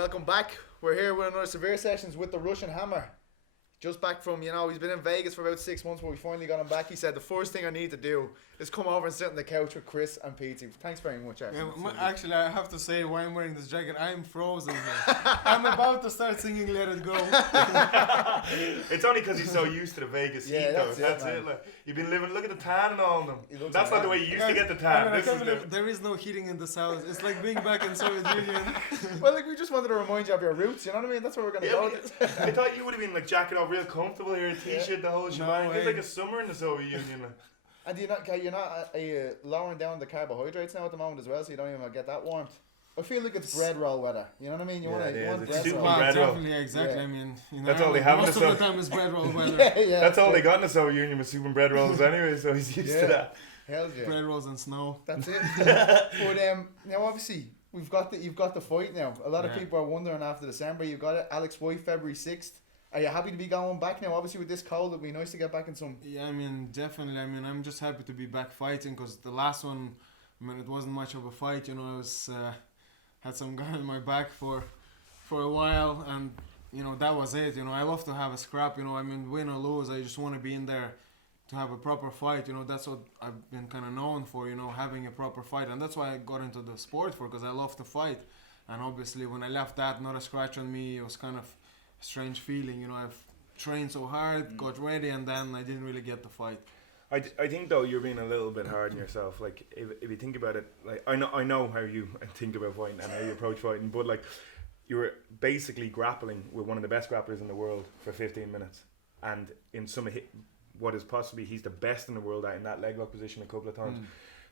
Welcome back. We're here with another Severe Sessions with the Russian Hammer. Just back from, he's been in Vegas for about 6 months, but we finally got him back. He said the first thing I need to do is come over and sit on the couch with Chris and Pete. Thanks very much, Artem. Actually, I have to say, why I'm wearing this jacket, I'm frozen here. I'm about to start singing Let It Go. It's only because he's so used to the Vegas heat, though. That's it. Like, you've been living, look at the tan and all of them. That's not the way you used to get the tan. There is no heating in this house. It's like being back in Soviet Union. Well, we just wanted to remind you of your roots, you know what I mean? That's where we're going to go. I thought you would have been like jacking off real comfortable here, a t-shirt, the whole shebang. It's like a summer in the Soviet Union. And you're not lowering down the carbohydrates now at the moment as well, so you don't even get that warmth. I feel like it's bread roll weather. You know what I mean? You want bread roll. Bread roll. Definitely, exactly. Yeah. I mean, that's all they have. Most of the time is bread roll weather. That's all they got in the Soviet Union was soup and bread rolls anyway, so he's used to that. Hell yeah. Bread rolls and snow. That's it. But now obviously you've got the fight now. A lot of people are wondering after December. You've got it, Alex White, February 6th. Are you happy to be going back now? Obviously with this cold, it'd be nice to get back in some. Yeah, I mean, definitely. I mean, I'm just happy to be back fighting because the last one, I mean, it wasn't much of a fight. I was had some guy on my back for a while, and that was it. I love to have a scrap. I mean, win or lose, I just want to be in there to have a proper fight. That's what I've been kind of known for. Having a proper fight, and that's why I got into the sport because I love to fight. And obviously, when I left that, not a scratch on me, it was kind of a strange feeling. I've trained so hard, got ready, and then I didn't really get the fight. I think though you're being a little bit hard on yourself. Like if you think about it, like I know how you think about fighting and how you approach fighting, but like you were basically grappling with one of the best grapplers in the world for 15 minutes, and in what is possibly he's the best in the world in that leg lock position a couple of times.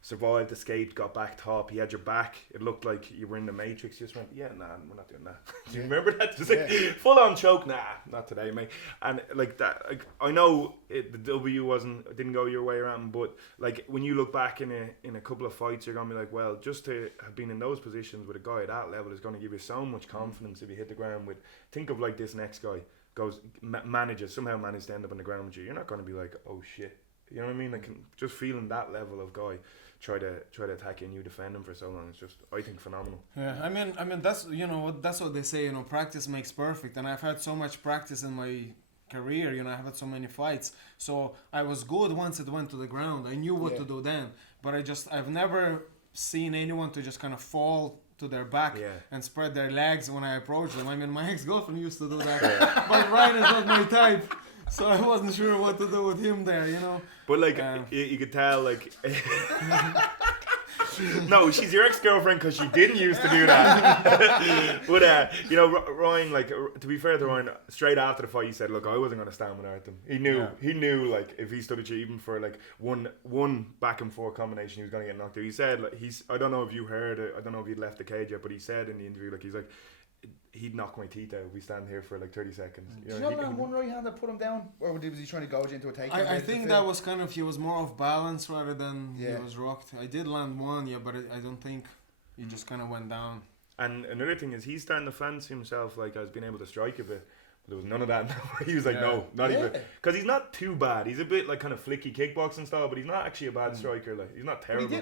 Survived, escaped, got back top. He had your back. It looked like you were in the Matrix. You just went, nah, we're not doing that. Do you remember that? Just like full on choke. Nah, not today, mate. And like that, like I know the W didn't go your way around, but like when you look back in a couple of fights, you're gonna be like, well, just to have been in those positions with a guy at that level is going to give you so much confidence if you hit the ground with. Think of like this next guy somehow managed to end up on the ground with you. You're not going to be like, oh shit. You know what I mean? Like just feeling that level of guy try to attack you and you defend him for so long. It's just, I think, phenomenal. Yeah, I mean that's that's what they say. Practice makes perfect, and I've had so much practice in my career. I've had so many fights, so I was good once it went to the ground. I knew what to do then, but I've never seen anyone to just kind of fall to their back and spread their legs when I approach them. I mean, my ex-girlfriend used to do that, but Ryan is not my type. So I wasn't sure what to do with him there, But like, you could tell, like... No, she's your ex-girlfriend because she didn't used to do that. But, Ryan, like, to be fair to Ryan, straight after the fight, he said, look, I wasn't going to stand with Artem. He knew, like, if he stood at you even for, like, one back and forth combination, he was going to get knocked out. He said, like, I don't know if you heard it, I don't know if he'd left the cage yet, but he said in the interview, like, he's like, he'd knock my teeth out if we stand here for like 30 seconds. Do you know that one right hand that put him down? Or was he trying to gouge into a takedown? I think that was kind of, he was more off balance rather than he was rocked. I did land one, but I don't think he just kind of went down. And another thing is he's starting to fancy himself like as being able to strike a bit. There was none of that. He was like, no, not even. Because he's not too bad. He's a bit like kind of flicky kickboxing style, but he's not actually a bad striker. Like he's not terrible. He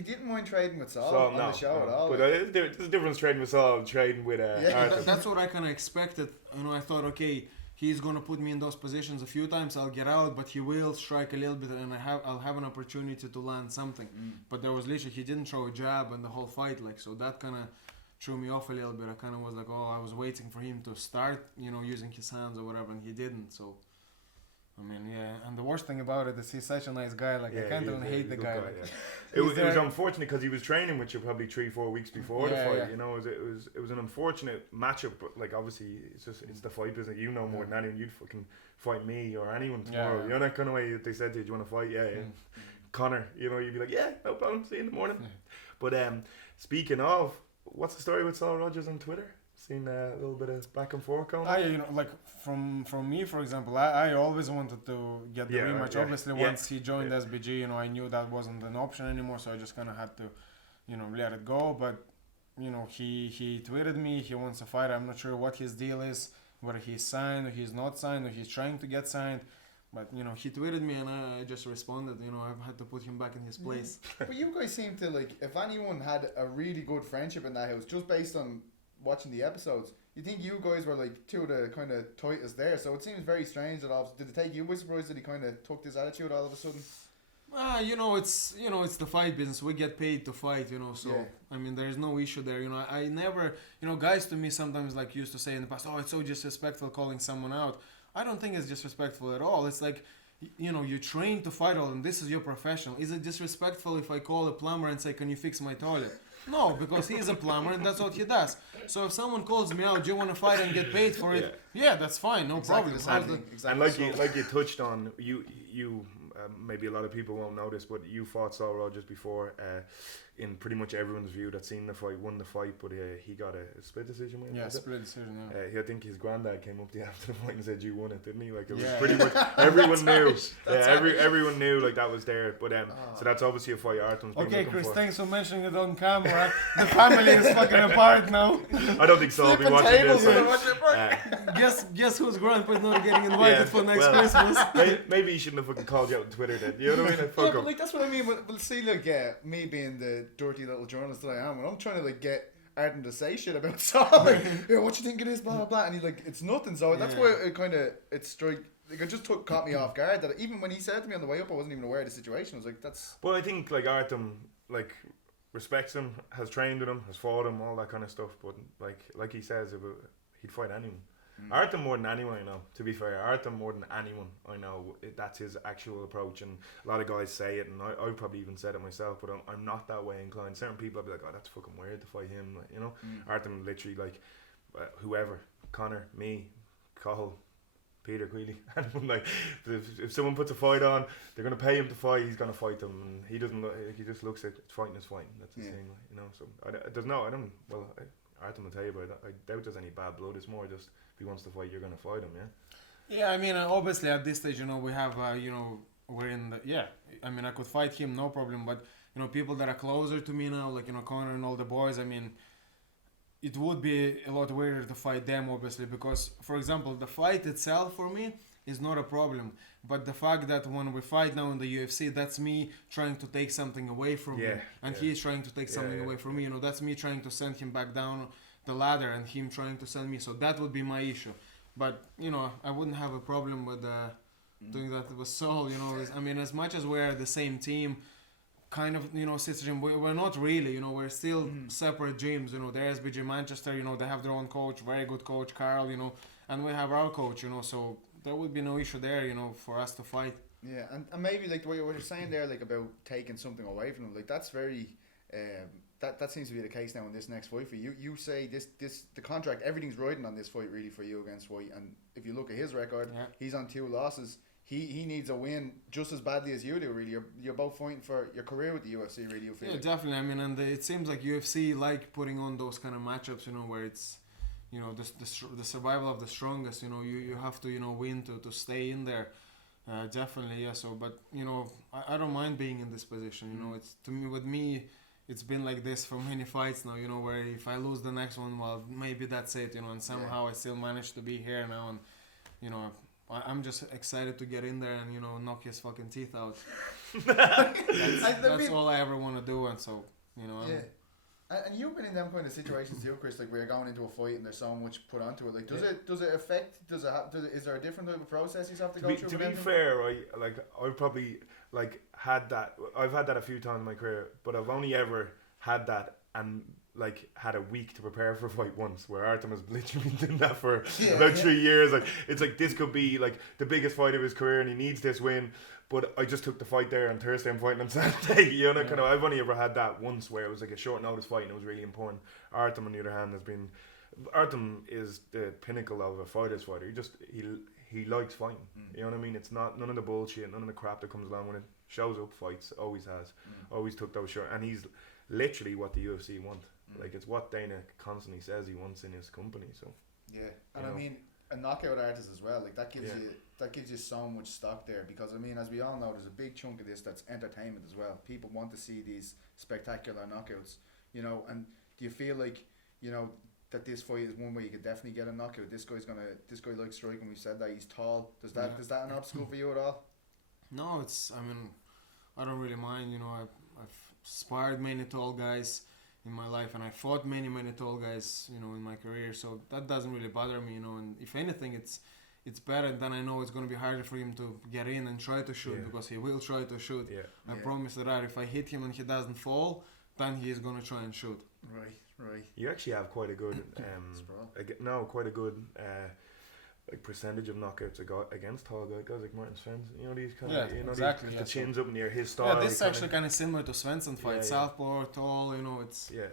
didn't mind trading with Saul on the show at all. But there's a difference trading with Saul and trading with Artem. That's what I kind of expected. I thought, okay, he's gonna put me in those positions a few times. I'll get out, but he will strike a little bit, and I'll have an opportunity to land something. But there was literally he didn't throw a jab in the whole fight, like so that kind of threw me off a little bit. I kind of was like, I was waiting for him to start, using his hands or whatever, and he didn't. So, I mean, and the worst thing about it is he's such a nice guy. Like, I can't even hate the guy. It was unfortunate because he was training with you probably 3-4 weeks before the fight. It was an unfortunate matchup. But like, obviously, it's the fight business. You know more than anyone. You'd fucking fight me or anyone tomorrow. You know that kind of way they said to you, do you want to fight? Yeah. Conor, you'd be like, yeah, no problem. See you in the morning. But speaking of. What's the story with Saul Rogers on Twitter? Seen a little bit of back and forth going on? Like from me, for example, I always wanted to get the rematch. Obviously, once he joined SBG, I knew that wasn't an option anymore, so I just kind of had to, let it go. But, he tweeted me, he wants to fight. I'm not sure what his deal is, whether he's signed or he's not signed or he's trying to get signed. But, he tweeted me and I just responded. I've had to put him back in his place. But you guys seem to, like, if anyone had a really good friendship in that house, just based on watching the episodes, you think you guys were like two of the kind of tightest there. So it seems very strange that did it take you by surprise that he kind of took this attitude all of a sudden? It's the fight business. We get paid to fight, so Yeah. I mean, there's no issue there. I never, guys to me sometimes like used to say in the past, oh, it's so disrespectful calling someone out. I don't think it's disrespectful at all. It's like, you train to fight all, and this is your professional. Is it disrespectful if I call a plumber and say, can you fix my toilet? No, because he is a plumber and that's what he does. So if someone calls me out, do you want to fight and get paid for it? Yeah, that's fine, no problem. And like you touched on, you maybe a lot of people won't notice, but you fought Saul Rod just before. In pretty much everyone's view that seen the fight, won the fight, but he got a split decision win. Yeah, split decision. Yeah. I think his granddad came up to you after the fight and said you won it, didn't he? Like it was pretty much everyone knew. Everyone knew like that was there. But so that's obviously a fight Artem's been looking Chris, for. thanks for mentioning it on camera. The family is fucking apart now. I don't think so. I'll be watching this. Guess whose grandpa's not getting invited for next Christmas? Maybe he shouldn't have fucking called you out on Twitter then. You know what I mean? Like, fuck but like that's what I mean. Well, see, like me being the dirty little journalist that I am, when I'm trying to like get Artem to say shit about Saul, like, yeah, what you think of this, blah blah blah, and he's like, it's nothing. So that's why it kind of it just caught me off guard. That even when he said to me on the way up, I wasn't even aware of the situation. I was like, that's. Well, I think like Artem like respects him, has trained with him, has fought him, all that kind of stuff. But like he says, he'd fight anyone. Artem more than anyone I know, to be fair. Artem more than anyone I know, that's his actual approach, and a lot of guys say it, and I probably even said it myself, but I'm not that way inclined. Certain people I'll be like, oh, that's fucking weird to fight him, like, Artem literally like whoever, Conor, me, Carroll, Peter Queally, anyone, like if someone puts a fight on, they're gonna pay him to fight, he's gonna fight them, and he doesn't he just looks at fighting is fighting. That's his thing, so Artem will tell you about that. I doubt there's any bad blood. It's more just if he wants to fight, you're going to fight him, yeah? Yeah, I mean, obviously at this stage, we have, we're in the, I mean, I could fight him, no problem, but, people that are closer to me now, like, Conor and all the boys, I mean, it would be a lot weirder to fight them, obviously, because, for example, the fight itself for me is not a problem, but the fact that when we fight now in the UFC, that's me trying to take something away from him, and he's trying to take something away from me, that's me trying to send him back down the ladder and him trying to send me, so that would be my issue. But I wouldn't have a problem with doing that with Saul. I mean, as much as we're the same team, kind of sister gym, we're not really. We're still separate gyms. The SBG Manchester, they have their own coach, very good coach, Carroll. And we have our coach. So there would be no issue there. For us to fight. Yeah, and maybe like what you're saying there, like about taking something away from them, like that's very. That seems to be the case now in this next fight for you. You say this the contract, everything's riding on this fight really for you against White, and if you look at his record, he's on 2 losses. He needs a win just as badly as you do. Really, you're both fighting for your career with the UFC. Really, you feel? Yeah, definitely. I mean, and it seems like UFC like putting on those kind of matchups. Where it's the survival of the strongest. You have to win to stay in there. Definitely, yeah. So, but I don't mind being in this position. It's with me. It's been like this for many fights now, where if I lose the next one, well, maybe that's it, and somehow I still manage to be here now, and, I'm just excited to get in there and, knock his fucking teeth out. That's all I ever want to do, and so, And you've been in them kind of situations too, Chris, like where you're going into a fight and there's so much put onto it. Like, does it affect? Is there a different type of process you have to go through? To be fair, I've probably had that. I've had that a few times in my career, but I've only ever had that and had a week to prepare for a fight once. Where Artem has literally been doing that for about 3 years. It's this could be the biggest fight of his career, and he needs this win. But I just took the fight there on Thursday and fighting on Saturday. Kind of. I've only ever had that once where it was a short notice fight and it was really important. Artem, on the other hand, Artem is the pinnacle of a fighter's fighter. He likes fighting. You know what I mean? It's not none of the bullshit, none of the crap that comes along with it. Shows up, fights, always has, always took those short, and he's literally what the UFC want. It's what Dana constantly says he wants in his company. So and I mean, a knockout artist as well. That gives you so much stock there, because I mean, as we all know, there's a big chunk of this that's entertainment as well. People want to see these spectacular knockouts, and do you feel like, that this fight is one where you could definitely get a knockout? This guy likes striking. We've said that he's tall. Is that an obstacle for you at all? No, I don't really mind. I've sparred many tall guys. in my life, and I fought many tall guys, you know, in my career. So that doesn't really bother me, you know. And if anything, it's better. Then I know it's gonna be harder for him to get in and try to shoot because he will try to shoot. Yeah. I promise that if I hit him and he doesn't fall, then he is gonna try and shoot. Right. You actually have quite a good, quite a good like percentage of knockouts against tall guys like Martin Svensson. You know these kind of, you know, exactly. the chins up near his style. Yeah, this is actually kind of similar to Svensson fight. Southpaw, tall, you know, it's. Yeah.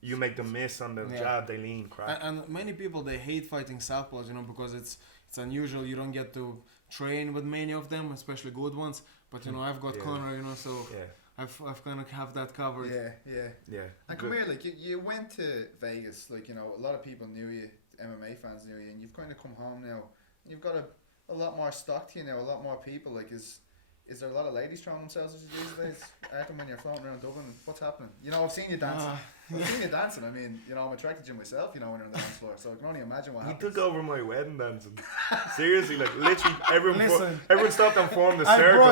You make them miss on the jab, they lean, crack. And many people, they hate fighting southpaws, you know, because it's unusual. You don't get to train with many of them, especially good ones. But you know, I've got Conor, you know, so I've kind of have that covered. Yeah. And come here, like you went to Vegas, like, you know, a lot of people knew you, MMA fans knew you, and you've kind of come home now. You've got a lot more stock to you now, a lot more people. Like, is there a lot of ladies throwing themselves at you these days? Artem, when you're floating around Dublin, what's happening? You know, I've seen you dancing. I've seen you dancing. I mean, you know, I'm attracted to you myself, you know, when you're on the dance floor. So I can only imagine what happens. He took over my wedding dancing. Seriously, like, literally, everyone stopped and formed the circle.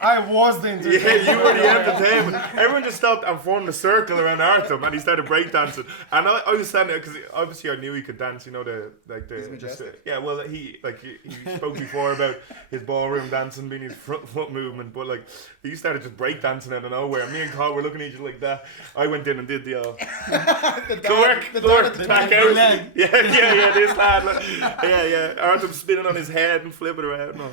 I was the entertainer. Yeah, you were the entertainment. Everyone just stopped and formed a circle around Artem, and he started breakdancing. And I was standing there because obviously I knew he could dance. You know, He's majestic. well, he spoke before about his ballroom dancing being his front foot movement, but like he started just breakdancing out of nowhere. Me and Carl were looking at each other like that. I went in and did the back out. Yeah, this lad. Like, Artem spinning on his head and flipping around. No.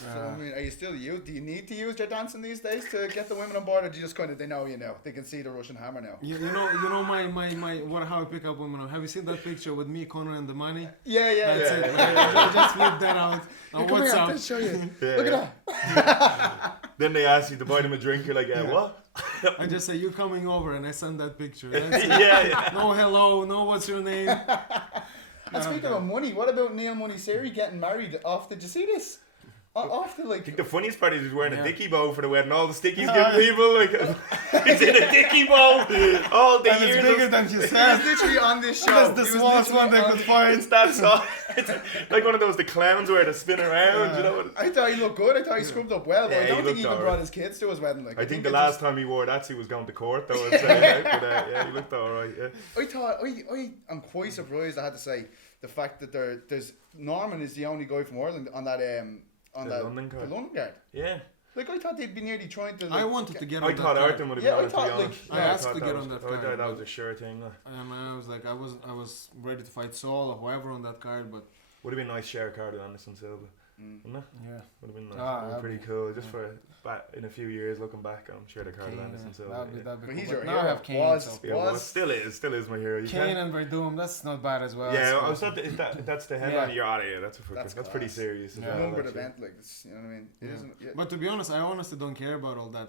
So, I mean, are you still you? Do you need to use your dancing these days to get the women on board, or do you just kind of, they know you now? They can see the Russian hammer now. You know my how I pick up women. Have you seen that picture with me, Conor, and the money? Yeah. That's it. I just flip that out. And Come what's here, up? I'll show you. Look at that. Then they ask you to buy them a drink. You're like, what? I just say, you coming over, and I send that picture. That's it. Yeah. No hello, no what's your name. And speaking of money, what about Neil Money Siri getting married off? Did you see this? Off the, like, I think the funniest part is he's wearing a dicky bow for the wedding. All the stickies giving people, like, he's in a dicky bow. All the And years. it's bigger than you said. He's literally on this show. That's the smallest one they could find. It's that song. It's like one of those the clowns wear to spin around. You know. I thought he looked good. I thought he scrubbed up well, but I don't think he even brought his kids to his wedding. Like, I think the last time he wore that, he was going to court. Though, I'd say, but he looked all right. Yeah. I'm quite surprised. I had to say the fact that there's Norman is the only guy from Ireland on that London card. The London card. Yeah. Like, I thought they'd be nearly trying to. Like, I wanted to get on I that thought card. Artem would have been on it, to be honest. I asked to get on that card. I thought that was a sure thing. And I was like, I was ready to fight Saul or whoever on that card, but would have been nice share card with Anderson Silva. Wouldn't it? yeah, would have been nice. Would have been pretty cool. Just for in a few years looking back, I'm sure the card with Anderson Silva. That'd be but cool. he's your now hero. I have Kane. Was still is my hero. Kane and Verdum, that's not bad as well. Yeah, I was thought that's the headline. Yeah. You're out of here. That's pretty class. serious. As Yeah. well, numbered actually. event, like, you know what I mean? It isn't. Yeah. But to be honest, I honestly don't care about all that.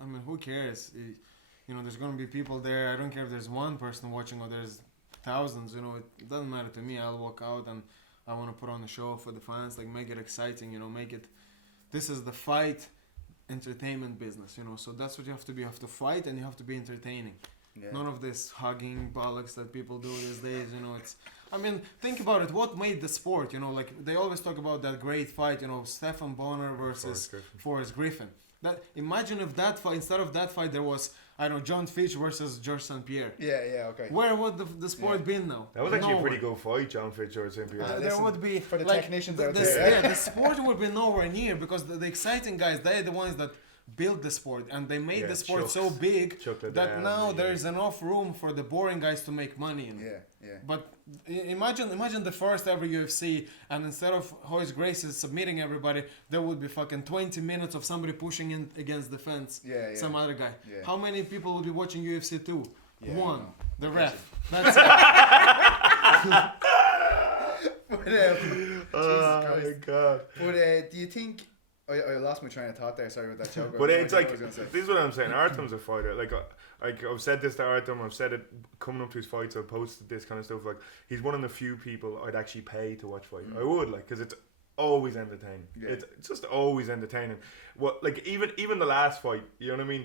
I mean, who cares? You know, there's gonna be people there. I don't care if there's one person watching or there's thousands. You know, it doesn't matter to me. I'll walk out and I want to put on a show for the fans. Like, make it exciting. You know, make it. This is the fight, entertainment business. You know, so that's what you have to be. You have to fight and you have to be entertaining. Yeah. None of this hugging bollocks that people do these days. You know, it's. I mean, think about it. What made the sport? You know, like they always talk about that great fight. You know, Stefan Bonner versus Forrest Griffin. That imagine if that fight, instead of that fight, there was, I don't know, John Fitch versus George St. Pierre. Yeah, okay. Where would the sport been now? That was actually Nowhere. a pretty good fight, John Fitch or St. Pierre. There would be for the like, technicians out this, there. Yeah, the sport would be nowhere near because the exciting guys, they're the ones that built the sport and they made the sport so big that now there is enough room for the boring guys to make money. Yeah. But imagine the first ever UFC, and instead of Royce Gracie submitting everybody, there would be fucking 20 minutes of somebody pushing in against the fence. Yeah. Some other guy. Yeah. How many people would be watching UFC 2? Yeah, One. The Okay. ref. That's it. But, Oh Jesus my Christ. god. But do you think? I lost my train of thought there. Sorry about that joke. But I it's don't know like, what I was gonna say. this is what I'm saying. Artem's a fighter. Like I've said this to Artem. I've said it coming up to his fights. I've posted this kind of stuff. Like, he's one of the few people I'd actually pay to watch fight. I would, like, because always entertaining. Yeah. It's just always entertaining. What, like, even the last fight, you know what I mean?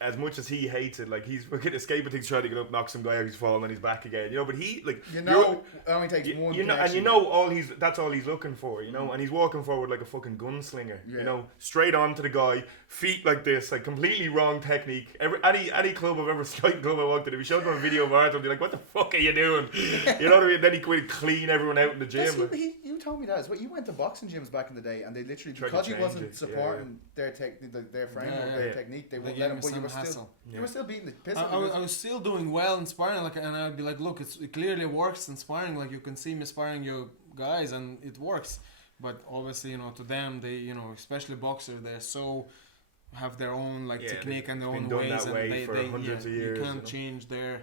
As much as he hates it, like, he's fucking escaping things, trying to get up, knock some guy out, he's falling, and he's back again. You know, but he, like, You know, it only takes one you know, and you connection. know that's all he's looking for, you know, and he's walking forward like a fucking gunslinger, Yeah. you know, straight on to the guy, feet like this, like completely wrong technique. Any club I've ever striking club I walked in, if he showed them a video of Artem, I'd be like, what the fuck are you doing? You know what I mean? Then he could clean everyone out in the gym. You told me that as well. You went to boxing gyms back in the day, and they literally, Tried to because he change wasn't it, supporting their framework, their technique, they wouldn't let him. But you were still beating the piss out of him. I was still doing well in sparring, like, and I'd be like, look, it clearly works in sparring. Like, you can see me sparring your guys, and it works. But obviously, you know, to them, they, you know, especially boxers, they're so have their own like technique and their own ways, and they hundreds of years, you can't change their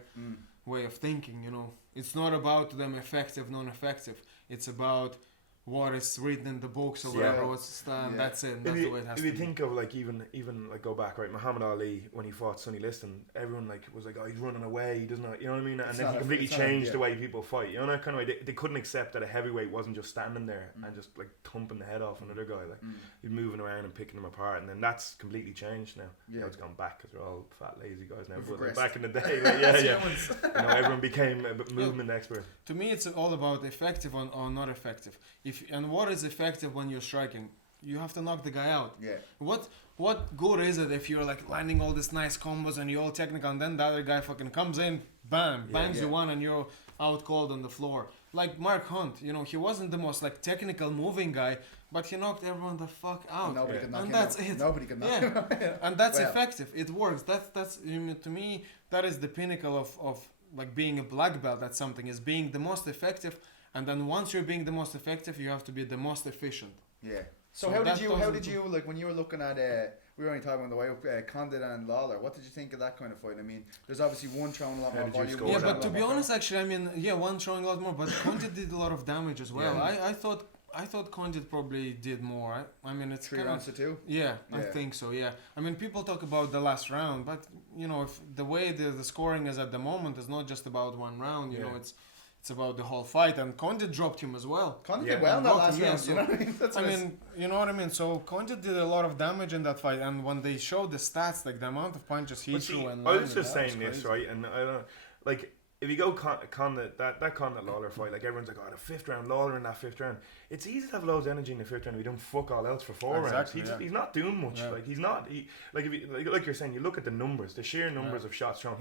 way of thinking. You know, it's not about them effective, non-effective. It's about what is written in the books or whatever. That's it. That's the way it has to be. If you think of like even like go back, right, Muhammad Ali when he fought Sonny Liston, everyone like was like, oh, he's running away, he doesn't know, you know what I mean? And then he completely changed the way people fight. You know, that kind of way. They couldn't accept that a heavyweight wasn't just standing there and just like thumping the head off another guy. Like he's moving around and picking them apart, and then that's completely changed now. Yeah. Now it's gone back because we're all fat lazy guys now. But like back in the day, like, you know, everyone became a movement expert. To me, it's all about effective or not effective. And what is effective when you're striking? You have to knock the guy out. Yeah. What good is it if you're like landing all these nice combos and you're all technical, and then the other guy fucking comes in, bam, bangs you one, and you're out cold on the floor? Like Mark Hunt, you know, he wasn't the most like technical moving guy, but he knocked everyone the fuck out. Nobody could knock and him that's out. it. Nobody could knock him out. And that's effective. It works. That's you know, to me, that is the pinnacle of like being a black belt at something, is being the most effective. And then once you're being the most effective, you have to be the most efficient. Yeah. So how did you like when you were looking at we were only talking on the way up Condit and Lawler? What did you think of that kind of fight? I mean, there's obviously one throwing a lot more volume. Yeah, but to be honest, actually, I mean, one throwing a lot more, but Condit did a lot of damage as well. I thought Condit probably did more. I mean, it's 3 rounds to 2. Yeah, I think so. Yeah, I mean, people talk about the last round, but you know, if the way the scoring is at the moment is not just about one round. You know, it's about the whole fight, and Condit dropped him as well. Condit did well in that last round. So, you know what I mean? That's you know what I mean. So Condit did a lot of damage in that fight, and when they showed the stats, like the amount of punches he threw, and I was just saying this, right, and I don't like. If you go Condit, that Condit Lawler fight, like everyone's like, oh, the 5th round, Lawler in that 5th round. It's easy to have loads of energy in the 5th round. We don't fuck all else for 4 rounds. He's not doing much. Yeah. Like he's not. Like if you, like you're saying, you look at the numbers, the sheer numbers of shots thrown.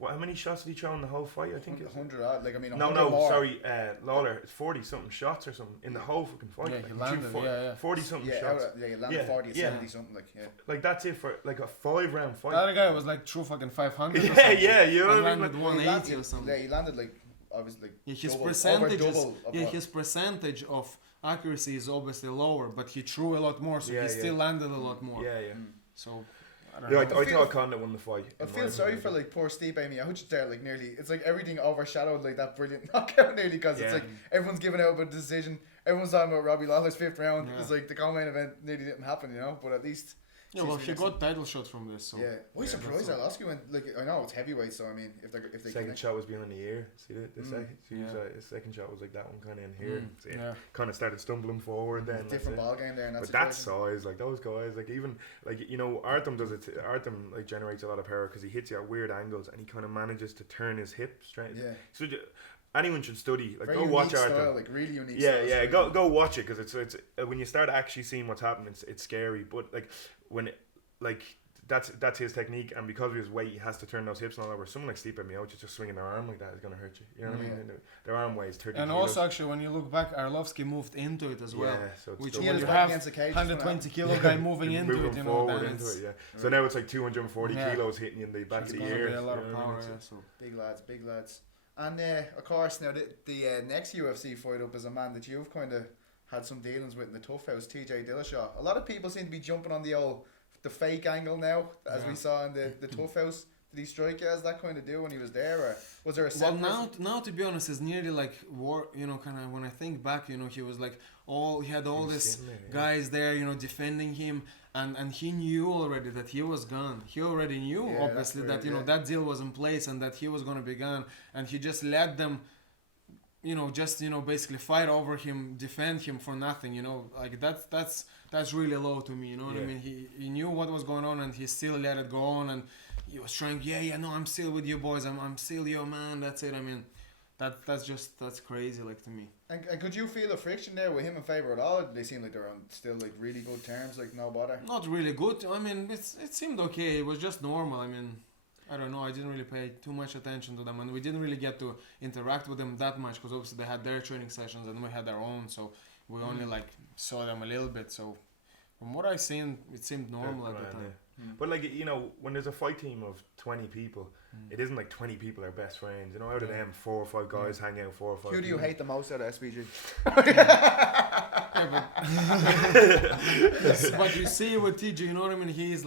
How many shots did he throw in the whole fight? I think it's 100. Like I mean, sorry, Lawler, it's 40 something shots or something in the whole fucking fight. Yeah, like, he landed, 40 something shots. He landed 40 or 70 something like. Yeah. Like that's it for like a 5-round fight. The other guy was like through fucking 500. You know what I mean? Landed 180 or something. Yeah, he landed like. Obviously, his percentage of accuracy is obviously lower, but he threw a lot more, so he still landed a lot more. So I don't know. I thought Condit won the fight. I feel sorry for like poor Steve Miocic there. Like nearly, it's like everything overshadowed like that brilliant knockout nearly, because it's like everyone's giving out about the decision. Everyone's talking about Robbie Lawler's 5th round. It's like the co-main event nearly didn't happen, you know. But at least. Yeah, well, he got title shots from this. So why surprised I'll ask you when, like, I know it's heavyweight, so I mean, if they second shot was being in the ear. See the second shot was like that one kind of in here. Kind of started stumbling forward then. Different ball game there, and that's. But that size, like those guys, like even like you know, Artem does it. Artem like generates a lot of power because he hits you at weird angles and he kind of manages to turn his hip straight. Yeah. So anyone should study. Like, very go watch style, Artem. like really unique. Yeah. Go watch it, because it's when you start actually seeing what's happening, it's scary. But like when that's his technique, and because of his weight, he has to turn those hips and all over. Someone like Stipe Miocic just swinging their arm like that is gonna hurt you. You know what I mean? Their arm weighs 30 and kilos. Also, actually, when you look back, Arlovsky moved into it as well. Yeah, so which when you have 120 kilo guy moving into it, you know, then it's so now it's like 240 kilos hitting you in the back of the ear. A lot of power, so. Big lads. And of course, now the next UFC fight up is a man that you've kind of had some dealings with in the Tough House, TJ Dillashaw. A lot of people seem to be jumping on the fake angle now, as we saw in the Tough House. Did he strike you as that kind of deal when he was there, or was there a set? Well, now to be honest, it's nearly like war. You know, kind of when I think back, you know, he was like he had all these guys there, you know, defending him, and he knew already that he was gone. He already knew, obviously, that you know that deal was in place and that he was gonna be gone, and he just let them just basically fight over him, defend him for nothing. Like that's really low to me. You know what I mean? He knew what was going on and he still let it go on, and he was trying. No, I'm still with you boys. I'm still your man. That's it. I mean, that's crazy. Like to me. And could you feel a friction there with him and Faber at all? Or did they seem like they're on still like really good terms, like no bother? Not really good. I mean, it seemed okay. It was just normal. I mean, I don't know. I didn't really pay too much attention to them, and we didn't really get to interact with them that much because obviously they had their training sessions and we had our own, so we only like saw them a little bit. So from what I seen, it seemed normal at the time. But like when there's a fight team of 20 people, it isn't like 20 people are best friends. Out of them, 4 or 5 guys hang out 4 or 5. Who do you hate the most out of SBG? But you see with TJ, you know what I mean? He's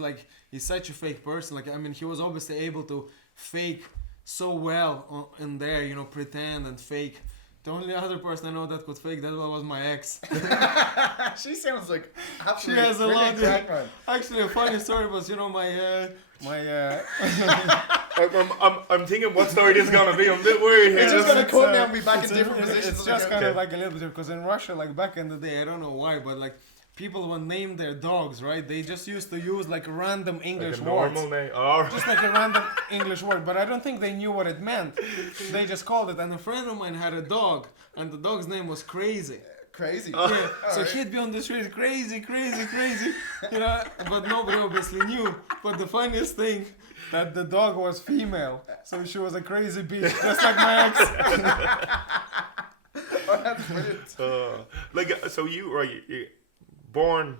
such a fake person. Like, I mean, he was obviously able to fake so well in there, pretend and fake. The only other person I know that could fake that well was my ex. She sounds like she has a lot. Crack, man. Actually, a funny story was, I'm thinking what story this is gonna be. I'm a bit worried here. It's just gonna cut now and be back in different positions. It's just kind of like a little bit because in Russia, like back in the day, I don't know why, but like people would name their dogs, right? They just used to use like random English like a words. normal name. Oh. Just like a random English word, but I don't think they knew what it meant. They just called it. And a friend of mine had a dog, and the dog's name was Crazy. Crazy. Yeah. So he'd be on the street, crazy, but nobody obviously knew. But the funniest thing, that the dog was female, so she was a crazy bitch, just like my ex. Oh, that's brilliant. So you born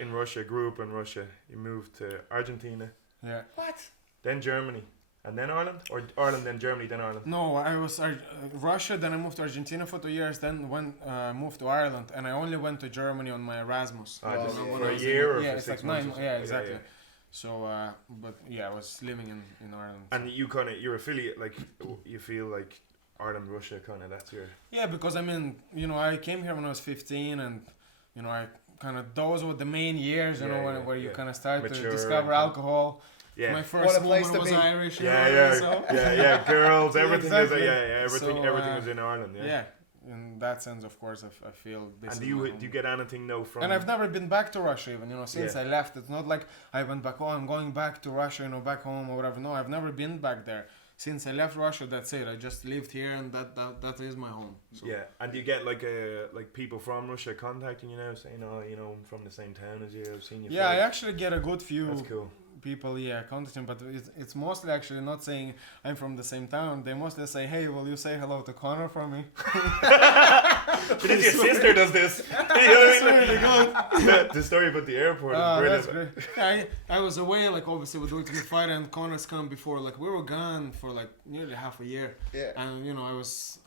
in Russia, grew up in Russia, you moved to Argentina. Yeah. What? Then Germany. And then Ireland? Or Ireland, then Germany, then Ireland? No, I was Russia, then I moved to Argentina for 2 years, then moved to Ireland, and I only went to Germany on my Erasmus. Just for a year or yeah, for it's 6 like months? 9, yeah, exactly. So, but yeah, I was living in Ireland. And your affiliate, like, you feel like Ireland, Russia, kind of, that's your... Yeah, because I mean, I came here when I was 15, and, I kind of, those were the main years, where you kind of start to discover alcohol. Yeah. My first woman was be. Irish. Yeah, girls, everything exactly. everything was in Ireland. Yeah, in that sense, of course, I feel this. And do you get anything now from? And I've never been back to Russia even. Since I left, it's not like I went back. Oh, I'm going back to Russia. Back home or whatever. No, I've never been back there. Since I left Russia, that's it. I just lived here, and that is my home. So. Yeah, and do you get like people from Russia contacting you now, saying, I'm from the same town as you. I've seen you. Yeah, I actually get a good few. That's cool. People contacting, but it's mostly actually not saying I'm from the same town. They mostly say, hey, will you say hello to Conor for me? But your sister does this. That's really good. The story about the airport is that's brilliant. great. I was away, like obviously with Ultimate Fighter, and Conor's come before. Like we were gone for like nearly half a year. Yeah. And I was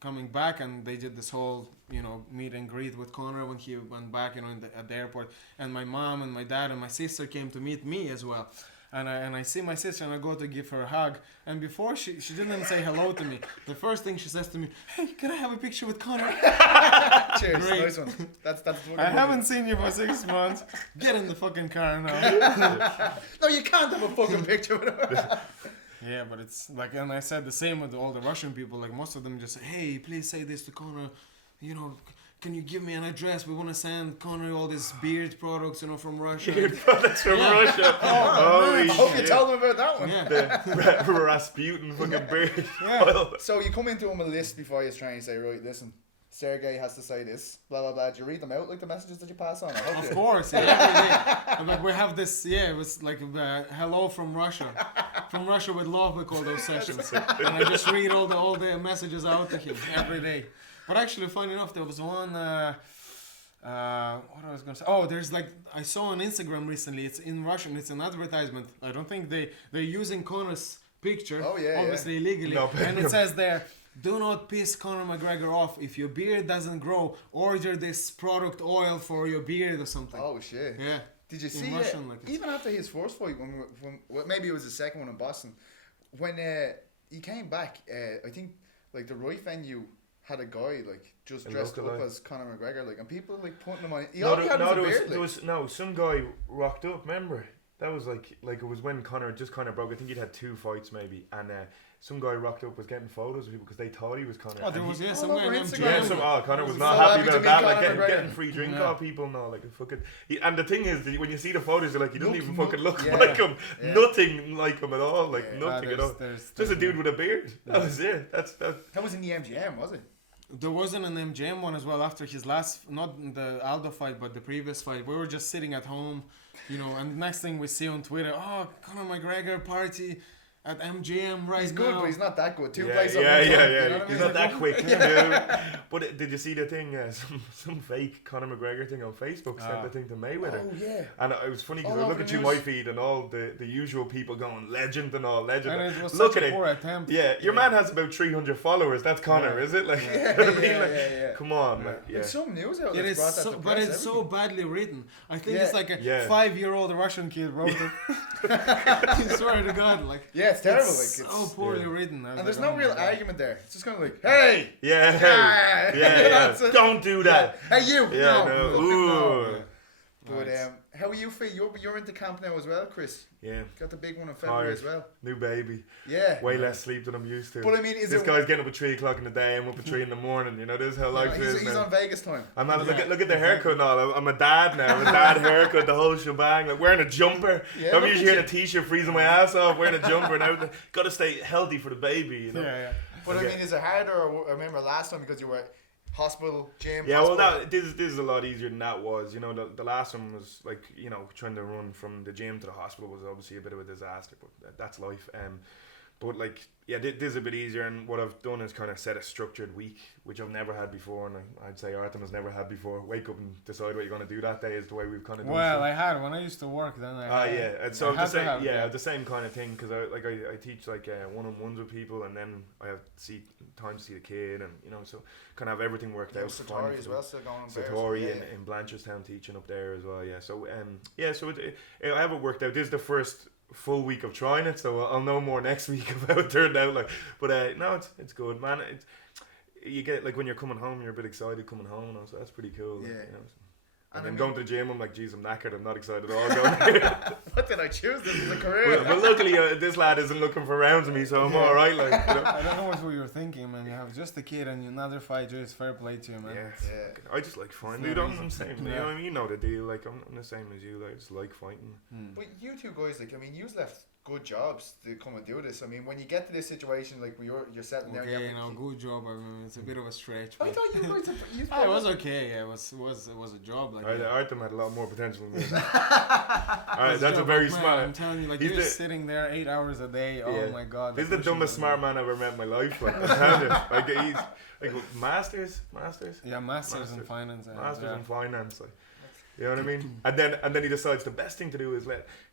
coming back, and they did this whole meet and greet with Conor when he went back at the airport, and my mom and my dad and my sister came to meet me as well, and I see my sister and I go to give her a hug, and before she didn't even say hello to me, the first thing she says to me, hey, can I have a picture with Conor? Cheers. Great. Nice one. That's I haven't seen you for 6 months. Get in the fucking car now. No, you can't have a fucking picture with her. Yeah, but it's like, and I said the same with all the Russian people. Like most of them just say, "Hey, please say this to Conor. Can you give me an address? We want to send Conor all these beard products, from Russia." Beard products from Russia. I Holy hope you shit. tell them about that one. Yeah. The Rasputin fucking beard. Yeah. So you come into him a list before you try and say, right, listen, Sergey has to say this, blah blah blah. Do you read them out like the messages that you pass on? Of course, yeah, every day. And like we have this, it was like hello from Russia with love. We call those sessions, and I just read all the messages out to him every day. But actually, funny enough, there was one. What I was gonna say? Oh, there's like I saw on Instagram recently. It's in Russian. It's an advertisement. I don't think they're using Conor's picture. Oh yeah, obviously illegally, No, and it says there. Do not piss Conor McGregor off. If your beard doesn't grow, order this product oil for your beard or something. Oh shit. Yeah. Did you In see Russian, like even after his first fight, when maybe it was the second one in Boston, when he came back, I think like the right venue had a guy like just dressed up as Conor McGregor, like, and people like putting him on. He already had his beard. Some guy rocked up. Remember, That was like it was when Conor just kind of broke. I think he'd had 2 fights maybe, and some guy rocked up was getting photos of people because they thought he was Conor. Oh, there was some all guy over named Instagram. Jim. Conor was So not happy happy to about meet that, like Conor McGregor. getting free drink off people and all, like fucking. And the thing is, that when you see the photos, you're like, he doesn't Looks even no- fucking look yeah. like him. Yeah. Nothing like him at all. Like Yeah. nothing at all. There's Just a dude with a beard. That was it. That's. That was in the MGM, was it? There wasn't an MGM one as well after his last, not the Aldo fight, but the previous fight. We were just sitting at home, you know, and the next thing we see on Twitter, oh, Conor McGregor party at MGM right He's good, now. but he's not that good. Two Yeah, places at yeah, one time, yeah. you know what I He's mean? not that quick. Yeah. But did you see the thing? Some fake Conor McGregor thing on Facebook sent the thing to Mayweather. Oh yeah. And it was funny because All I over look at the you, news. my feed, and all the usual people going legend and all legend. And it was Look such at a it. poor attempt. Yeah, your man has about 300 followers. That's Conor, Yeah. is it? Like, Yeah, you know what I mean? yeah, Like, yeah. come on, Yeah. like, yeah. There's some news It outlets is brought that so, to but press, it's so everything. badly written. I think Yeah. it's like a Yeah. 5-year-old Russian kid wrote it. I swear to God, like Yeah, it's terrible. it's Like, so it's, poorly yeah. written. I was and there's like, no oh real my God. argument there. It's just kind of like, hey, Yeah, yeah, yeah. That's it. Don't do that. Hey, you. Yeah, no. no. Fucking Ooh. no. But Right. how are you feel? You're into camp now as well, Chris. Yeah, Got the big one in February Tired. as well. new baby. Yeah. Way less sleep than I'm used to. But I mean, is This it? guy's getting up at 3 o'clock in the day. I'm up at 3 in the morning. You know, this is how life is he's now. on Vegas time. I'm not, Yeah, look at the haircut and all. I'm a dad now. I'm a dad haircut, the whole shebang. Like wearing a jumper. Yeah, I'm look usually at in a t-shirt, freezing my ass off, wearing a jumper. Now, got to stay healthy for the baby. You know. Yeah, But I Okay. mean, is it harder? Or I remember last time because you were hospital, gym. Yeah, well, hospital. this is a lot easier than that was. You know, the last one was like, you know, trying to run from the gym to the hospital was obviously a bit of a disaster, but that's life. But like, yeah, this is a bit easier, and what I've done is kind of set a structured week, which I've never had before, and I'd say Artem has never had before. Wake up and decide what you're going to do that day is the way we've kind of done Well, stuff. I had when I used to work. Then I had, Yeah, and so I the had to same, have, yeah, the same kind of thing because I teach like one-on-ones with people, and then I have time to see the kid, and you know, so kind of have everything worked Yeah, out. Satori fine as for well, still going on there. Satori Yeah, in Blanchardstown teaching up there as well. Yeah, so so I have it worked out. This is the first full week of trying it, so I'll know more next week of how it turned out. Like, but no, it's good, man. You get like when you're coming home, you're a bit excited coming home, so that's pretty cool. Yeah. Like, you know, so. And And I then mean- going to the gym, I'm like, geez, I'm knackered. I'm not excited at all. Going What did I choose? This is a career. but luckily, this lad isn't looking for rounds with me, so I'm all right. Like, you know. I don't know what you were thinking, man. You have just a kid and another fighter. It's fair play to you, man. Yeah, Yeah. I just like fighting. It's Dude, not I'm the easy. same. You Yeah. know what I mean? You know the deal. Like, I'm the same as you. Like, I just like fighting. But you two guys, like, I mean, you've left good jobs to come and do this. I mean, when you get to this situation, like, where you're settling down, Okay, you you know, good job. I mean, it's a bit of a stretch. I But thought you guys, you oh, it was okay. Yeah, it was a job. Like, Artem had a lot more potential than me. it Alright, was that's a job, very but man, smart. I'm telling you, like He's you're the- sitting there 8 hours a day. Oh Yeah. my God. This is like, the dumbest pushing smart man I've ever met in my life. Like, I'm telling you. Like, he's like masters. Yeah, masters in Masters. finance. Masters yeah. in finance, like, you know what I mean? And then he decides the best thing to do is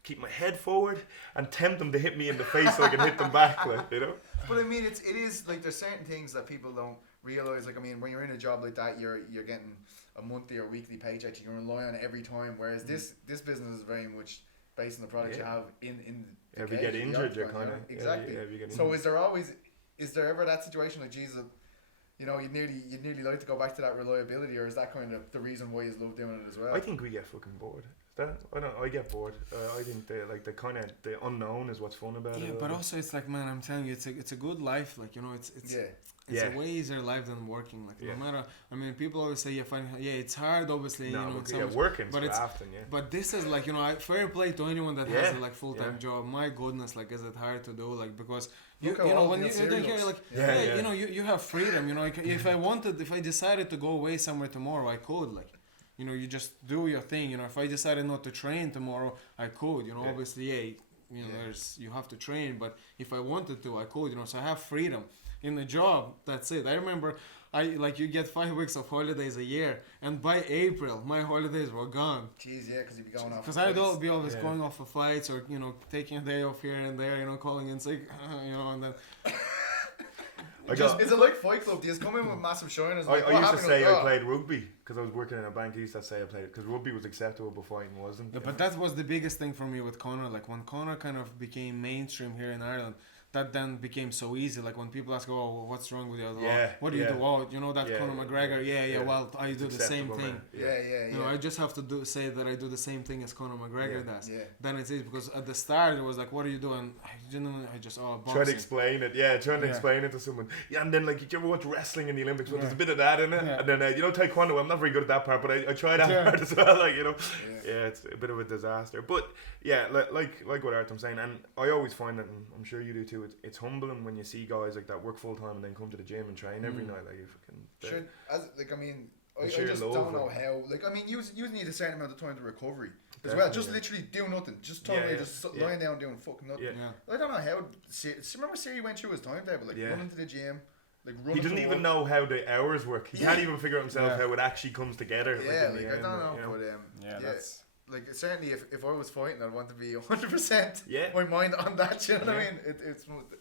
keep my head forward and tempt them to hit me in the face so I can hit them back, like, you know? But I mean, it is like there's certain things that people don't realize. Like, I mean, when you're in a job like that, you're getting a monthly or weekly paycheck. You can rely on it every time. Whereas this business is very much based on the product you Yeah. have in. the If you cage, get the injured, you're octagon, kind of exactly. Yeah, if you get So injured. is there ever that situation like Jesus? You know, you'd nearly like to go back to that reliability, or is that kind of the reason why you love doing it as well? I think we get fucking bored. I get bored. I think the unknown is what's fun about it. Yeah, but also it's like, man, I'm telling you, it's a good life. Like, you know, it's yeah. it's Yeah. a way easier life than working. Like, Yeah. no matter. I mean, people always say, it's hard. Obviously, No, you know, but it's yeah, always- working, but it's- grafting, yeah. But this is like, you know, fair play to anyone that has Yeah, a like full-time yeah. job. My goodness, like, is it hard to do? Like, because Look you how know old when Neil you're Seary here, looks. like, Yeah, yeah. you know, you have freedom. You know, like, if I decided to go away somewhere tomorrow, I could. Like, you know, you just do your thing. You know, if I decided not to train tomorrow, I could. You know, Yeah. obviously, you know, Yeah. you have to train, but if I wanted to, I could. You know, so I have freedom. In the job, that's it. I remember, you get 5 weeks of holidays a year, and by April, my holidays were gone. Jeez, yeah, because you'd be going off. Because I'd be always Yeah. going off for fights or, you know, taking a day off here and there, you know, calling in sick, you know, and then Is it like Fight Club? Do you come in with massive shiners? Like, I what used to happened say with I that? played rugby because I was working in a bank. I used to say I played because rugby was acceptable, but fighting wasn't. Yeah, but that was the biggest thing for me with Conor. Like when Conor kind of became mainstream here in Ireland, that then became so easy. Like when people ask, "Oh, what's wrong with you?" Yeah, what do you do? Oh, you know that Yeah, Conor McGregor? Yeah. Well, I do the same acceptable, thing. man. Yeah. You know, I just have to say that I do the same thing as Conor McGregor does. Yeah. Then it's easy because at the start it was like, "What are you doing?" I just boxing. Try to explain it, trying to explain it to someone. Yeah, and then like, did you ever watch wrestling in the Olympics? Well, there's a bit of that in it, and then you know, Taekwondo. I'm not very good at that part, but I try that part as well. Like, you know, it's a bit of a disaster. But yeah, like what Artem's saying, and I always find that, and I'm sure you do too. It's humbling when you see guys like that work full time and then come to the gym and train every night. Like, you fucking. I just don't know how. Like, I mean, you need a certain amount of time to recovery as well. Just literally do nothing. Just totally lying down doing fucking nothing. I don't know how. Remember, Siri went through his timetable, like running to the gym. Like he doesn't even know how the hours work. He can't even figure out himself how it actually comes together. Yeah, like I don't know, but that's like certainly if I was fighting, I'd want to be 100% my mind on that. You know what I mean?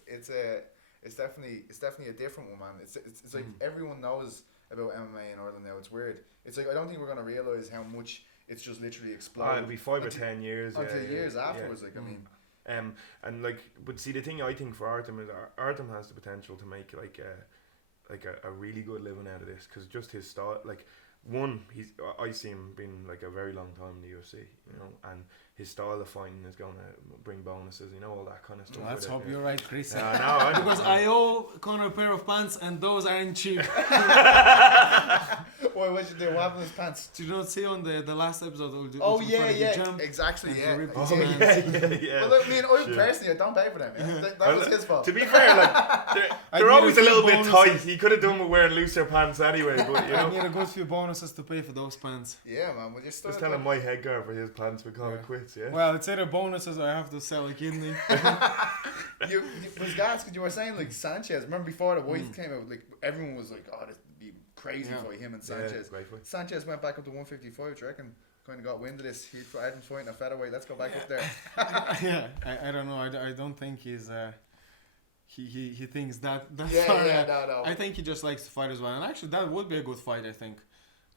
It's definitely a different one, man. It's like everyone knows about MMA in Ireland now. It's weird. It's like I don't think we're gonna realize how much it's just literally exploded. It'll be 5 or 10 years. Until years afterwards, like I mean. And like, but see, the thing I think for Artem is Artem has the potential to make like a really good living out of this, because just his style, like I see him being like a very long time in the UFC, you know, and his style of fighting is going to bring bonuses, you know, all that kind of stuff. Let's hope you're right, Chris. I know, because I owe Conor a pair of pants, and those aren't cheap. Why? What'd you do? What happened to his pants? Did you not see on the last episode? Exactly. Yeah. Well, I mean, personally, I don't pay for them. That was his fault. To be fair, like they're always a little bit tight. He could have done with wearing looser pants anyway. But you know, I need a good few bonuses to pay for those pants. Yeah, man. Well, you're still just telling my head guard for his pants, we call it quits. Yeah. Well, it's either bonuses or I have to sell a kidney. you was gas because you were saying like Sanchez. Remember before the weight came out, like everyone was like, "Oh, this would be crazy for him and Sanchez." Sanchez went back up to 155. Do you reckon? Kind of got wind of this. Adam's fighting a featherweight. Let's go back up there. I don't know. I don't think he's he thinks that far. No. I think he just likes to fight as well. And actually, that would be a good fight, I think.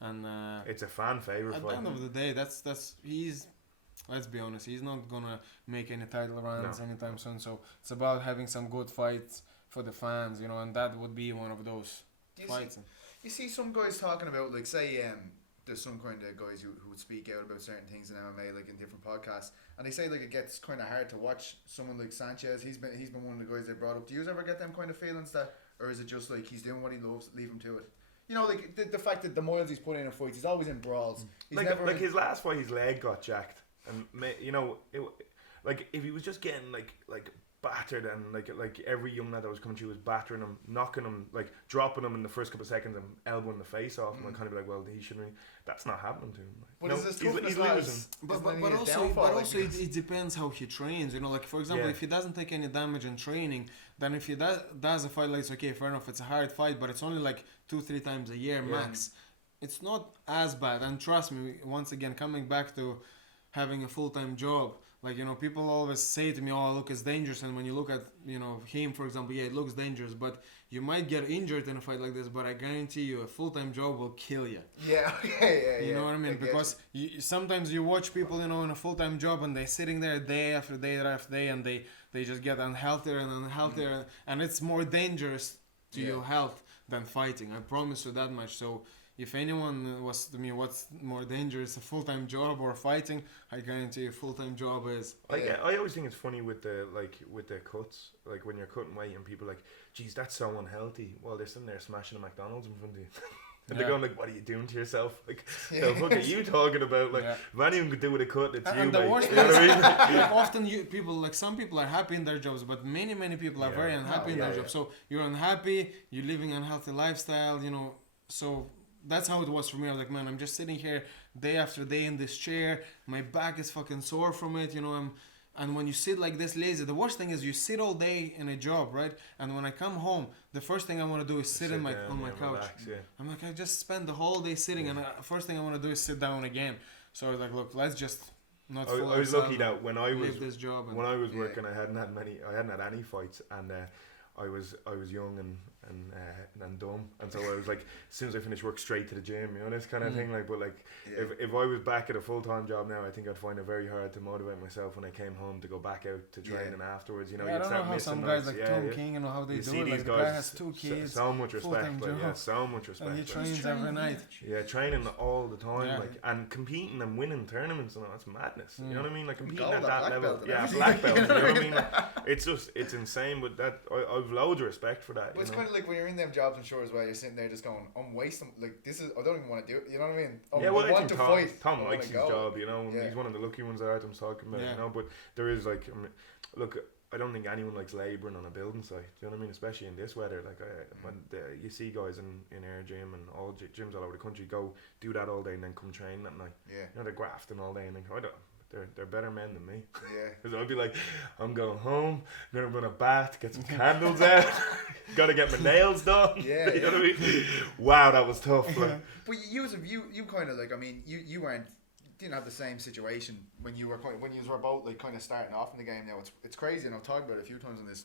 And it's a fan favorite fight. At the end of the day, that's he's. Let's be honest, he's not gonna make any title runs anytime soon. So it's about having some good fights for the fans, you know, and that would be one of those fights. You see some guys talking about, like, say, there's some kind of guys who would speak out about certain things in MMA, like in different podcasts, and they say like it gets kind of hard to watch someone like Sanchez. He's been one of the guys they brought up. Do you ever get them kind of feelings that, or is it just like he's doing what he loves, leave him to it? You know, like the fact that the miles he's put in fights, he's always in brawls. He's like his last fight, his leg got jacked. And you know, like if he was just getting like battered, and like every young lad that was coming through was battering him, knocking him, like dropping him in the first couple of seconds and elbowing the face off him, and kind of be like, well, he shouldn't. That's not happening to him. But he's losing. But also it depends how he trains. You know, like for example, if he doesn't take any damage in training, then if he does a fight like it's okay, fair enough, it's a hard fight, but it's only like 2-3 times a year max. It's not as bad. And trust me, once again, coming back to having a full-time job, like, you know, people always say to me, oh, look, it's dangerous, and when you look at, you know, him, for example, it looks dangerous, but you might get injured in a fight like this, but I guarantee you a full-time job will kill you. You know what I mean? Because sometimes you watch people, you know, in a full-time job, and they're sitting there day after day after day, and they just get unhealthier and unhealthier, and it's more dangerous to your health than fighting. I promise you that much. So if anyone was to me, what's more dangerous, a full-time job or fighting? I guarantee you, a full-time job is. I always think it's funny with the cuts, like when you're cutting weight and people are like, geez, that's so unhealthy. Well, they're sitting there smashing a McDonald's in front of you. And they're going like, what are you doing to yourself? Like, the fuck are you talking about? Like, if anyone could do with a cut, it's you, the mate. worst You know what I mean? like often some people are happy in their jobs, but many people are very unhappy in their jobs. So you're unhappy, you're living an unhealthy lifestyle, you know, so that's how it was for me. I was like, man, I'm just sitting here day after day in this chair. My back is fucking sore from it, you know. And when you sit like this lazy, the worst thing is you sit all day in a job, right? And when I come home, the first thing I want to do is sit on my couch. Relax, I'm like, I just spend the whole day sitting, and the first thing I want to do is sit down again. So I was like, look, let's just not. I was lucky that when I was this job when I was working, I hadn't had any fights, and I was young and dumb, and so I was like, as soon as I finished work, straight to the gym, you know, this kind of thing. Like, but like, if I was back at a full-time job now, I think I'd find it very hard to motivate myself when I came home to go back out to training afterwards. You know, I you'd don't know start how missing some guys nights. like Tom King and how they you do see it. these Like the guys, guy has 2 kids, so much respect. full-time Like, job. so much respect. and he like. trains every night. Yeah, training all the time, Yeah. like, and competing and winning tournaments and all, that's madness. You know what I mean? Like competing Gold at at that black level. belt and Yeah, everything. black belt. You You know know what what I I mean? Like, it's insane, but that I've loads of respect for that. Well, it's you know? kind of like when you're in them jobs, I'm sure, as well. You're sitting there just going, I'm wasting. Like, this is. I don't even want to do it. You know what I mean? Yeah, well, I I want think to fight. Tom I wanna likes his go. job, you know, and Yeah. he's one of the lucky ones that Artem's talking about, Yeah. you know. But there is like, look, I don't think anyone likes labouring on a building site. Do you know what I mean? Especially in this weather, like when you see guys in our gym and all gyms all over the country go do that all day and then come train at night. Yeah. You know, they're grafting all day and then they're better men than me. Yeah. Because I'd be like, I'm going home, I'm gonna run a bath, get some candles out, gotta get my nails done. Yeah, You know what I mean? Wow, that was tough. Like, But you kind of like, I mean, you didn't have the same situation when you were both like kind of starting off in the game. Now it's crazy, and I've talked about it a few times on this.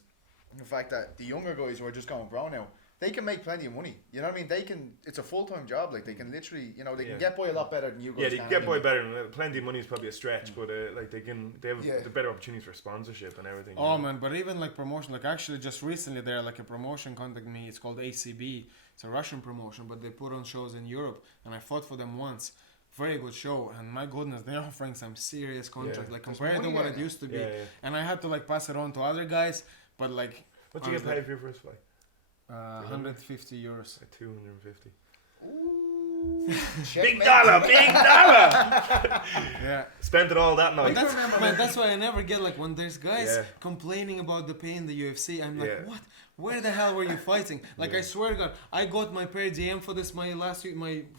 The fact that the younger guys who are just going pro now, they can make plenty of money. You know what I mean? It's a full-time job. Like they can literally, you know, they can get by a lot better than you guys. yeah, they can get by anyway. better. And plenty of money is probably a stretch, but like they have the better opportunities for sponsorship and everything. Oh man, but even like promotion, like actually just recently there like a promotion contacted me. It's called ACB. It's a Russian promotion, but they put on shows in Europe, and I fought for them once. Very good show, and my goodness, they're offering some serious contracts, like compared to money what in it it. used to be. Yeah. And I had to like pass it on to other guys, but like What do you get paid for your first fight? 150 euros. 250. Ooh, Big checkmate. dollar, big dollar. Yeah. Spent it all that But night. that's why I never get like when there's guys Yeah. complaining about the pay in the UFC. I'm like, Yeah. what? Where the hell were you fighting? Like I swear to God, I got my per diem for this my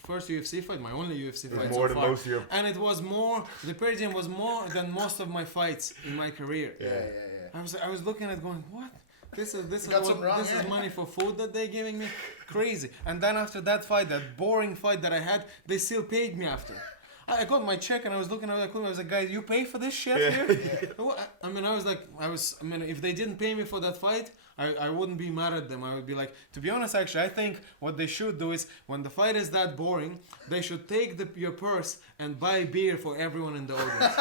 first UFC fight, my only UFC fight more so than far, most of your- and it was more. The per diem was more than most of my fights in my career. Yeah. I was looking at it going, what? This is got something wrong, this is yeah. money for food that they're giving me, crazy. And then after that fight, that boring fight that I had, they still paid me after. I got my check and I was looking at it. I was like, guys, you pay for this shit here? I mean, if they didn't pay me for that fight, I wouldn't be mad at them. I would be like, to be honest, actually, I think what they should do is when the fight is that boring, they should take your purse and buy beer for everyone in the audience.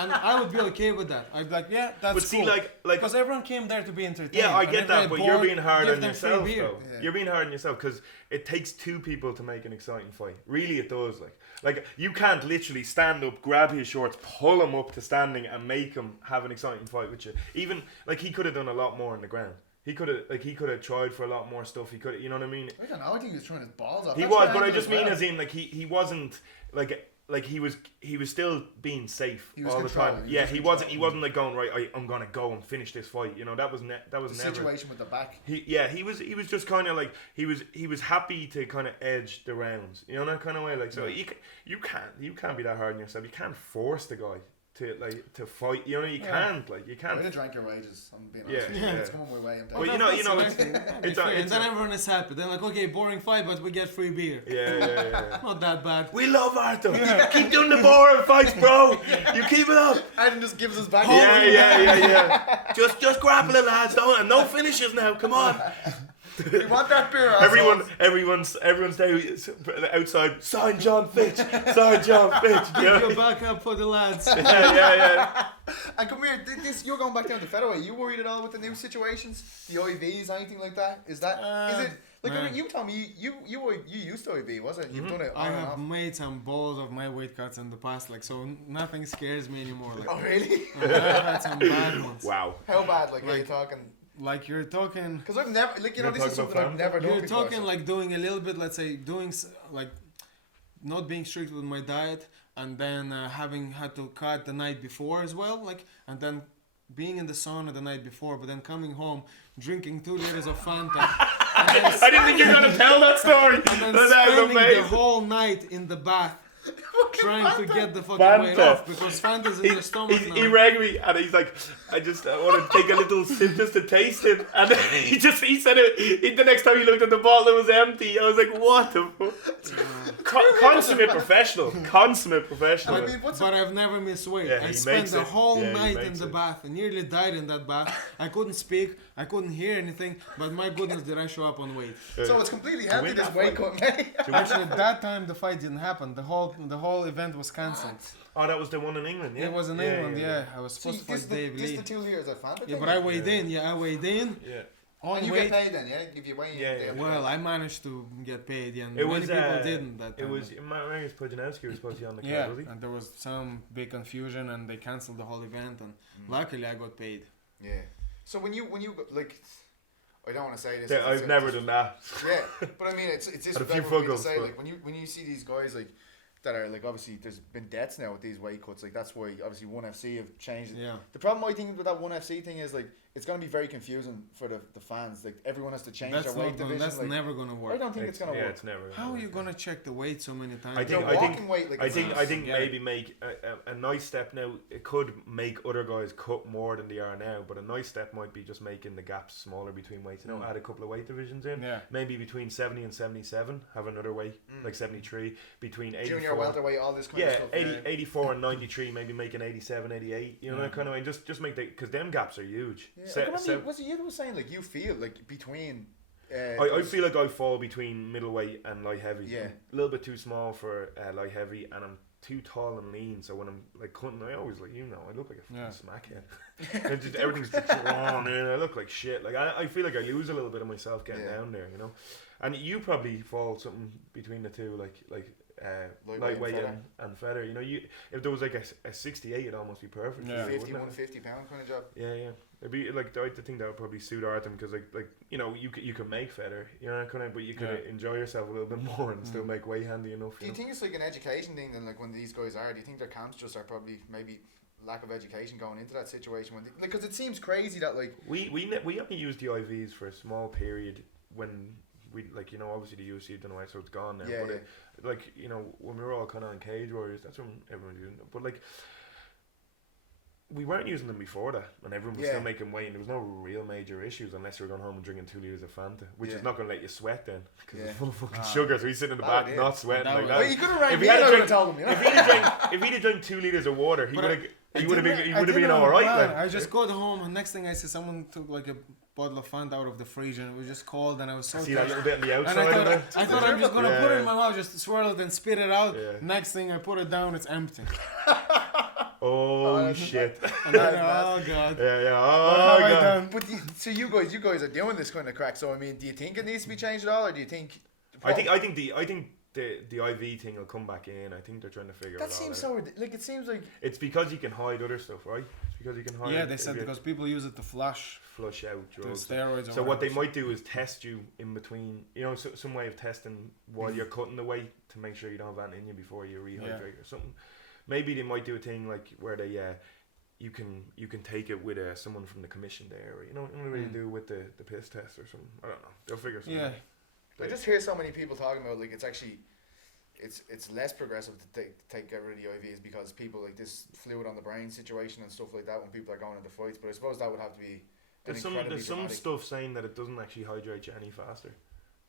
And I would be okay with that. I'd be like, yeah, that's But see, cool. like Because everyone came there to be entertained. Yeah, I And get if that, they're but bored, you're being hard give on them free yourself, beer. though. Yeah. You're being hard on yourself because it takes 2 people to make an exciting fight. Really, it does. Like you can't literally stand up, grab his shorts, pull him up to standing, and make him have an exciting fight with you. Even like he could have done a lot more on the ground. He could have tried for a lot more stuff. He could, you know what I mean? I don't know. I think he was trying his balls off. He That's was, what but I did just as mean well. as in like he wasn't like he was still being safe He was all the time. controlling, Yeah, he he was wasn't controlling. like going right. I'm gonna go and finish this fight. You know that was The never. situation with the back. He was just kind of like he was happy to kind of edge the rounds, you know, that kind of way. Like so, you can't be that hard on yourself. You can't force the guy to fight. You know, you can't. I can't. have drank your wages. I'm being Yeah, honest. yeah. It's coming my way. I'm Well, telling you know, That's it's fair. a- And then everyone is happy. They're like, okay, boring fight, but we get free beer. Yeah. Not that bad. We love Artem. Keep doing the boring fights, bro. You keep it up. And just gives us back. Yeah. Just grapple it, lads. No finishes now. Come on. We want that beer. assholes. Everyone's there outside. Sign John Fitch. Sign John Fitch. Give Yeah. your back up for the lads. Yeah. And come here. You're going back down to featherweight. You worried at all with the new situations, the IVs, anything like that? Is it? Like man. you told me you used to IV, wasn't it? You've done it. I on and have off. made some balls of my weight cuts in the past, like so nothing scares me anymore. Like, Oh really? I've had some bad ones. Wow. How bad? Like are you talking? Like you're talking. Because I've never, like, you know, You're this is talking something about I've never done You're before. talking like doing a little bit, let's say, like not being strict with my diet, and then having had to cut the night before as well, like, and then being in the sauna the night before, but then coming home, drinking 2 liters of Fanta, and then, I didn't think you were gonna tell that story. and then That was spending the amazing. whole night in the bath. Trying to get the fucking Fanta. weight off because Fanta's in your stomach now. He rang me and he's like, I want to take a little sip just to taste it. And he said it. The next time he looked at the bottle, it was empty. I was like, what the fuck? Consummate professional. Consummate professional. I mean, But I've never missed weight. Yeah, I he spent makes the it. whole Yeah, he night in makes the it. bath. I nearly died in that bath. I couldn't speak. I couldn't hear anything. But my goodness, did I show up on weight. So it's completely healthy, win this that weight fight. cut, mate. Actually, at that time, the fight didn't happen. The whole event was cancelled. Oh, that was the one in England, yeah? It was in England, yeah. I was supposed to fight Dave This Lee. the 2 years I found it. Yeah, but I weighed in. Yeah, I weighed in. Yeah. On And you weight. get paid then, yeah? If you weigh in. Yeah, they yeah. have to Well, pay. I managed to get paid, yeah, and It many was, people didn't that It time. was Marius Pujanowski was supposed to be on the card, Yeah, was he? and there was some big confusion, and they cancelled the whole event, and luckily I got paid. Yeah. So when you got, like, I don't want to say this. Yeah, it's I've never done that. Yeah, but I mean, it's Had a few disrespectful for me to fuck-ups, say, but- like, when you see these guys, like, that are, like, obviously, there's been deaths now with these weight cuts, like, that's why, obviously, 1FC have changed it. Yeah. The problem I think with that 1FC thing is, like, it's going to be very confusing for the fans. Like, everyone has to change That's their weight not gonna, division. that's like, never gonna I work. don't think it's going to yeah, work. it's never. How are you gonna check the weight so many times? I think- They're walking weight, like, I it's think not- Yeah. maybe make a nice step now. It could make other guys cut more than they are now, but a nice step might be just making the gaps smaller between weights. You know, add a couple of weight divisions in. Yeah. Maybe between 70 and 77, have another weight like 73. Between 84, Junior welterweight, all this kind of yeah, stuff. 84 and 93, maybe make an 87, 88. You know that kind of way. Just make the because them gaps are huge. Yeah. I remember was it you that was saying, like, you feel like between. I feel like I fall between middleweight and light heavy. Yeah. I'm a little bit too small for light heavy, and I'm too tall and lean. So when I'm like cutting, I always like I look like a fucking smackhead. And just, everything's just drawn in. I look like shit. Like I feel like I lose a little bit of myself getting down there. You know, and you probably fall something between the two, like. Lightweight and feather. You know, if there was like a 68, it'd almost be perfect. Yeah. For you, 50, wouldn't it? 150 pound kind of job. Yeah. It'd be like I think that would probably suit Artem because like you know you can make feather, you know, kind of, but you could enjoy yourself a little bit more and still make weight handy enough. Do you think it's like an education thing then, like when these guys are? Do you think their camps just are probably maybe lack of education going into that situation when because it seems crazy that like we only used the IVs for a small period when we like obviously the UFC done away, so it's gone now. Yeah, but yeah. like when we were all kind of on Cage Warriors, that's when everyone was using it. But like we weren't using them before that, and everyone was still making weight, and there was no real major issues unless you were going home and drinking 2 liters of Fanta, which is not going to let you sweat then because it's full of fucking sugar. So he's sitting in the back not sweating like that. Well, you could have rang If me he had and I a would drink- have told him, you know? if he'd have drank 2 liters of water, he would have I been didn't all right. plan. Like I just got home, and next thing I see someone took like a bottle of Fanta out of the fridge, and it was just cold, and I was so see that tired. little bit on the And outside of it. I thought I'm just gonna put it in Yeah. my mouth, just swirl it and spit it out. Yeah. Next thing I put it down, it's empty. Oh shit! And then, oh god. Yeah. What Oh have I god. done? But so you guys are doing this kind of crack. So I mean, do you think it needs to be changed at all, or do you think? I think the IV thing will come back in. I think they're trying to figure it out. that seems so like it seems like It's because you can hide other stuff, right? It's because you can hide. Yeah, they said because people use it to flush flush out the drugs. steroids. Or So what they whatever. might do is test you in between, some way of testing while you're cutting the weight to make sure you don't have anything in you before you rehydrate or something. Maybe they might do a thing like where they you can take it with someone from the commission there, or what do you do with the piss test or something? I don't know. They'll figure something out. I just hear so many people talking about like it's actually it's less progressive to get rid of the IVs because people like this fluid on the brain situation and stuff like that when people are going into fights. But I suppose that would have to be There's some stuff saying that it doesn't actually hydrate you any faster.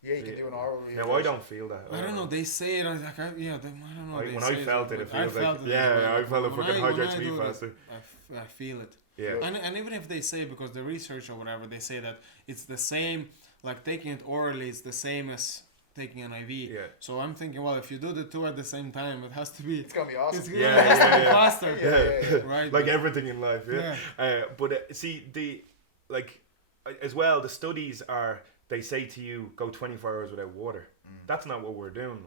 Yeah, you can do an oral. No, I don't feel that. I don't know. They say it. I don't know. When I felt it, it feels like I felt it fucking hydrates me faster. I feel it. Yeah. And even if they say, because the research or whatever, they say that it's the same, like taking it orally is the same as taking an IV. Yeah. So I'm thinking, well, if you do the two at the same time, it has to be. It's gonna be awesome. It's it has to be faster. Yeah. Right. Like everything in life, but see as well, the studies are, they say to you, go 24 hours without water. That's not what we're doing.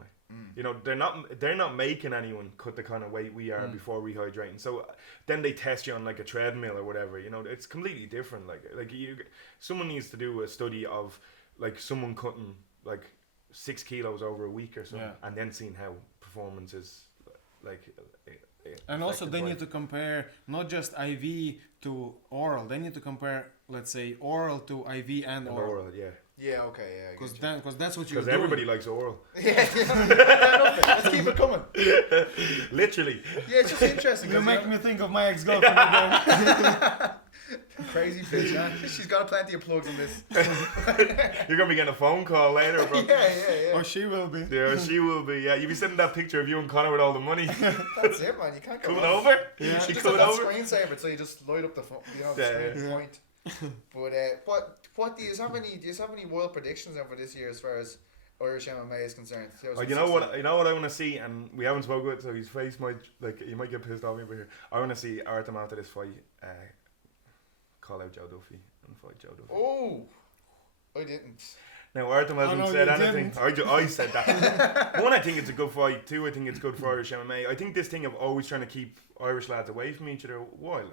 They're not making anyone cut the kind of weight we are before rehydrating. So then they test you on like a treadmill or whatever. It's completely different. Someone needs to do a study of like someone cutting like 6 kilos over a week or something, and then seeing how performance is like. And also they need to compare not just IV to oral. They need to compare, let's say, oral to IV and oral. Oral, yeah. Yeah, okay, yeah. Because that's what you're Because doing. everybody likes oral. Yeah, let's keep it coming. Literally. Yeah, it's just interesting. You make me think of my ex-girlfriend again. Crazy bitch, huh? She's got plenty of plugs on this. You're gonna be getting a phone call later, bro. Yeah. Or she will be. Yeah, she will be. Yeah, you'll be sending that picture of you and Connor with all the money. That's it, man. You can't go Coming wrong. over? Yeah. She You just have coming that over? screensaver, so you just light up the phone, the screen point. But what do you have any wild predictions then for this year as far as Irish MMA is concerned? Oh, you know what I want to see, and we haven't spoken with, so his face might you might get pissed off over here. I want to see Artem after this fight call out Joe Duffy and fight Joe Duffy. Oh, I didn't. Now Artem hasn't said anything. Didn't. I said that. One, I think it's a good fight. Two, I think it's good for Irish MMA. I think this thing of always trying to keep Irish lads away from each other while,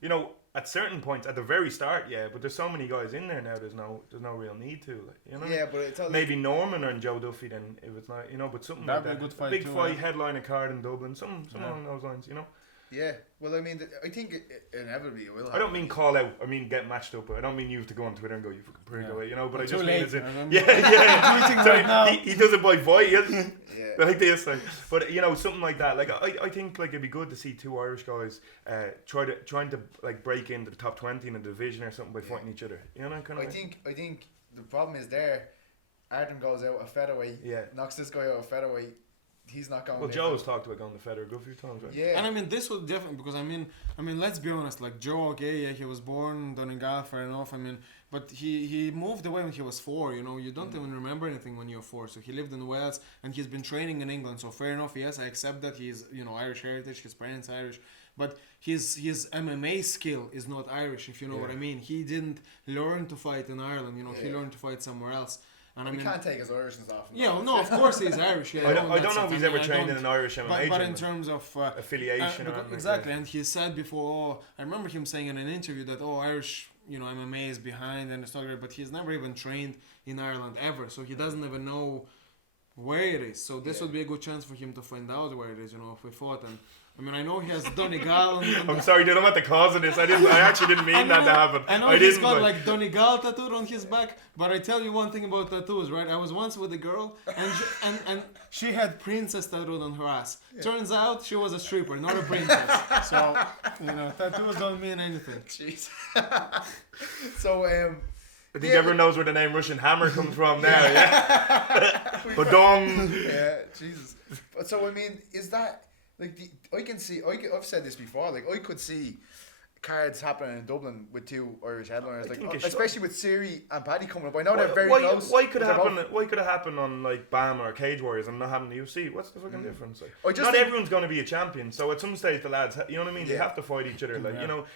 you know, at certain points at the very start, yeah, but there's so many guys in there now. There's no real need to, like, you know. Yeah, but it's all Maybe Norman and Joe Duffy then, if it's not, you know, but something That'd like be a that. good fight Big too, fight, yeah. headline a card in Dublin, something along those lines, you know. Yeah, well, I mean, I think inevitably it will happen. I don't mean call out. I mean get matched up. I don't mean you have to go on Twitter and go, you fucking prick away, you know. But I Too just mean late. as in, I'm yeah. tweeting So right now. he does it by fight, Yeah. like this, like. But you know, something like that. Like I think like it'd be good to see two Irish guys trying to like break into the top 20 in a division or something by fighting each other. You know, kind of. I think the problem is there. Artem goes out a featherweight. Yeah. Knocks this guy out a featherweight. He's not going. Well, there. Joe's talked about going to Federer a good few times, right? Yeah. And I mean, this was different because I mean, let's be honest. Like Joe, okay, yeah, he was born in Donegal, fair enough. I mean, but he moved away when he was 4. You know, you don't even remember anything when you're 4. So he lived in Wales and he's been training in England. So fair enough. Yes, I accept that he's Irish heritage. His parents are Irish, but his MMA skill is not Irish. If you know what I mean. He didn't learn to fight in Ireland. You know, he learned to fight somewhere else. And I we mean, can't take his Irishness off. yeah, well, no, of course he's Irish. Yeah, I don't know that's if he's it. I ever mean, I trained in don't- an Irish MMA but in gym, terms of affiliation or anything. exactly, and he said before, I remember him saying in an interview that Irish, MMA is behind and it's not great, but he's never even trained in Ireland ever, so he doesn't even know where it is. So this would be a good chance for him to find out where it is. If we fought, and I mean, I know he has Donegal. I'm sorry, dude. I'm at the cause of this. I actually didn't mean that to happen. I know I he's didn't. got like Donegal tattooed on his back, but I tell you one thing about tattoos, right? I was once with a girl, and she had princess tattooed on her ass. Turns out she was a stripper, not a princess. So tattoos don't mean anything. Jeez. So I think everyone knows where the name Russian Hammer comes from now, yeah? Badong. Yeah, Jesus. But so I mean, is that like I've said this before. Like I could see cards happening in Dublin with two Irish headliners, think like it should. especially with Siri and Paddy coming up. I know they're very Why close. could it happen? Why could it happen on like BAM or Cage Warriors and not happen in the UFC? What's the fucking difference? Like, I just not think- everyone's going to be a champion. So at some stage, the lads, you know what I mean? They Yeah. have to fight each other. Like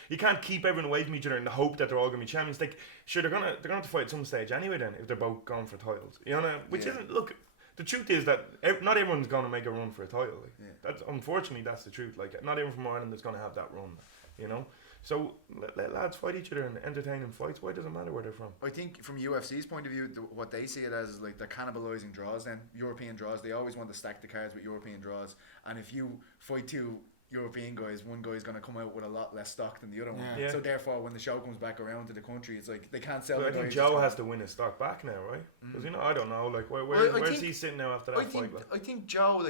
you can't keep everyone away from each other in the hope that they're all going to be champions. Like sure, they're gonna have to fight at some stage anyway. Then if they're both going for titles, which isn't look. The truth is that not everyone's going to make a run for a title. Like, that's unfortunately that's the truth. Like not everyone from Ireland is going to have that run. So let lads fight each other in entertaining fights. Why does it matter where they're from? I think from UFC's point of view, what they see it as is like they're cannibalizing draws. Then European draws, they always want to stack the cards with European draws. And if you fight two European guys, one guy's going to come out with a lot less stock than the other one. Yeah. So therefore, when the show comes back around to the country, it's like they can't sell. But I the think guys Joe that's has to win his stock back now, right? Because I don't know, like Well, I where's think- he sitting now after that I fight? think I think Joe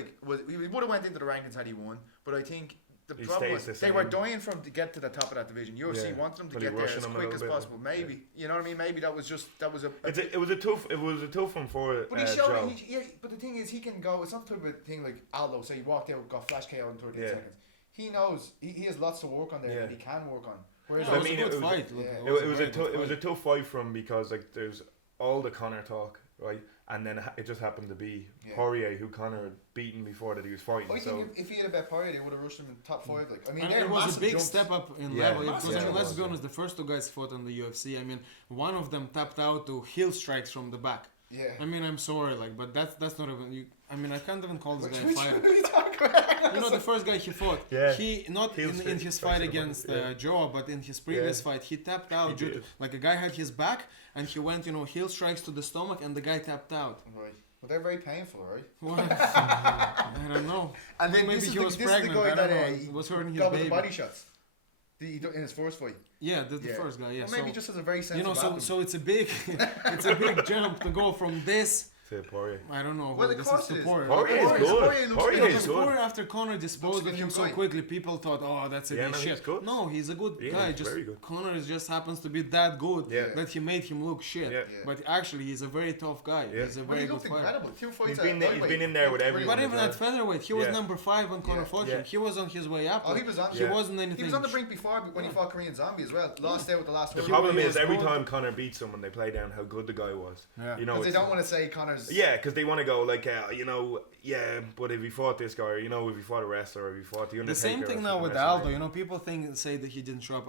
he would have went into the rankings had he won, but I think the He problem stays was the they were same. dying for him to get to the top of that division. UFC Yeah. wanted him to But he get there rushing as him a quick little as bit, possible. Maybe you know what I mean. Maybe that was a. It was a tough one for But he showed Joe. but the thing is, he can go. It's not the type of thing like Aldo. Say he walked out, got flash KO in 13 Yeah. seconds. He knows he has lots to work on there, Yeah. and he can work on. Whereas It was I mean, a good it was- fight. Look, yeah. It a was very a good it was a fight. tough fight for him because like there's all the Conor talk, right? And then it just happened to be Poirier who Conor had beaten before that he was fighting. I So think if he had a bet Poirier, they would have rushed him in top 5. Like I mean, And they're it was a massive big jumps. step up in Yeah, level. massive Because jump. let's be honest, the first two guys fought in the UFC. I mean, one of them tapped out to heel strikes from the back. Yeah. I mean, I'm sorry, but that's not even. I mean, I can't even call this guy a Which fighter. one are you talking about? The first guy he fought, Yeah. he not Heel in strikes, his strikes fight to the against body, yeah. Joe, but in his previous fight, he tapped out He due to did. like a guy had his back and he went heel strikes to the stomach and the guy tapped out. Right. Well, they're very painful, right? Well, I don't know. And then Maybe this is he the- was this is the pregnant. guy I don't that, know. he Was hurting his got with baby. the body shots. In his first fight. Yeah, the Yeah. first guy. Yeah. Well, maybe so, just has a very sensitive so it's a big, it's a big jump to go from this to Poirier. I don't know. Well, of this course is it is. Poirier. Poirier is good. Poirier is good. Poirier, after Conor disposed of Looks him like a so guy. quickly, people thought, oh, that's a Yeah, good no, he's shit. good. No, he's a good Yeah, guy. he's Just very good. Conor just happens to be that good Yeah. that he made him look shit. Yeah. Yeah. But actually, he's a very tough guy. Yeah. He's a Well, very he good looked fighter. incredible. 2 fights He's at been lightweight. in there with Looked everyone. But brilliant. even as at well. featherweight, he was Yeah. number 5 when Conor Yeah. fought Yeah. him. He was on his way up. Oh, he was on. He wasn't anything. He was on the brink before when he fought Korean Zombie as well. Lost out with the last The one. problem he is was every good. time Conor beats someone, they play down how good the guy was. Yeah. You know, Because they it's- don't want to say Conor's. Yeah, because they want to go like, you know, yeah, but if he fought this guy, or, you know, if he fought a wrestler, or if he fought the Undertaker. The same or thing some now with wrestler, Aldo. You know, people say that he didn't show up.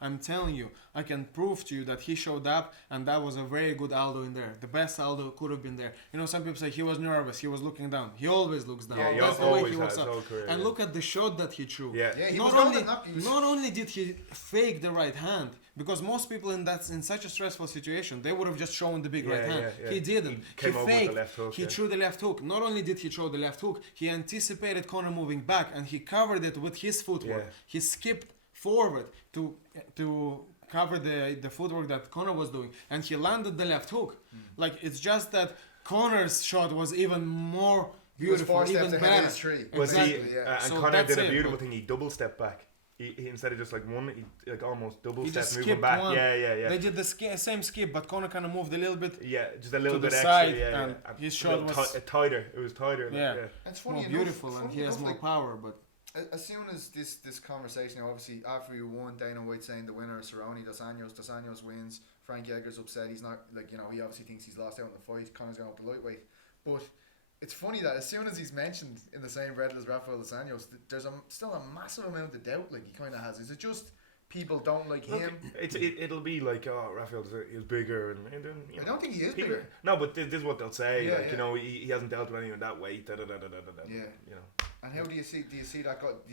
I'm telling you, I can prove to you that he showed up, and that was a very good Aldo in there. The best Aldo could have been there. You know, some people say he was nervous, he was looking down. He always looks down. Yeah, he That's the way always he has looks his up. whole career, And yeah. look at the shot that he threw. Yeah. Yeah, he Not was going only, to knock you. not only did he fake the right hand, because most people in such a stressful situation, they would have just shown the big Yeah, right hand. yeah, yeah. He didn't. He came over with the faked. left hook, He yeah. threw the left hook. Not only did he throw the left hook, he anticipated Conor moving back, and he covered it with his footwork. Yeah. He skipped forward to cover the footwork that Conor was doing, and he landed the left hook. Like, it's just that Conor's shot was even more He was beautiful, 4 steps even ahead of better. his tree. But Exactly. see, yeah. and So Conor that's did a it, beautiful but- thing. He double stepped back. He instead of just like one, he like almost double He step just moving skipped back. one. Yeah. They did the same skip, but Conor kind of moved a little bit. Yeah, just a little to the bit side, extra. Yeah, and yeah. his A shot little was- tighter. It was tighter. like, Yeah. It's funny More enough, beautiful, and funny he has enough, more like, power. But as soon as this conversation, obviously after you won, Dana White saying the winner is Cerrone, Dos Anjos wins. Frank Edgar's upset. He's not, like, you know, he obviously thinks he's lost out in the fight. Conor's going up to lightweight, but it's funny that as soon as he's mentioned in the same breath as Rafael Dos Anjos, there's still a massive amount of doubt. Like, he kind of has. Is it just people don't like Look, him? it'll be like, oh, Raphael is bigger, and then you I know, don't think he is people- bigger. No, but this is what they'll say. Yeah, like, yeah. you know, he hasn't dealt with anyone that weight. Yeah. You know. And how do you see that? Do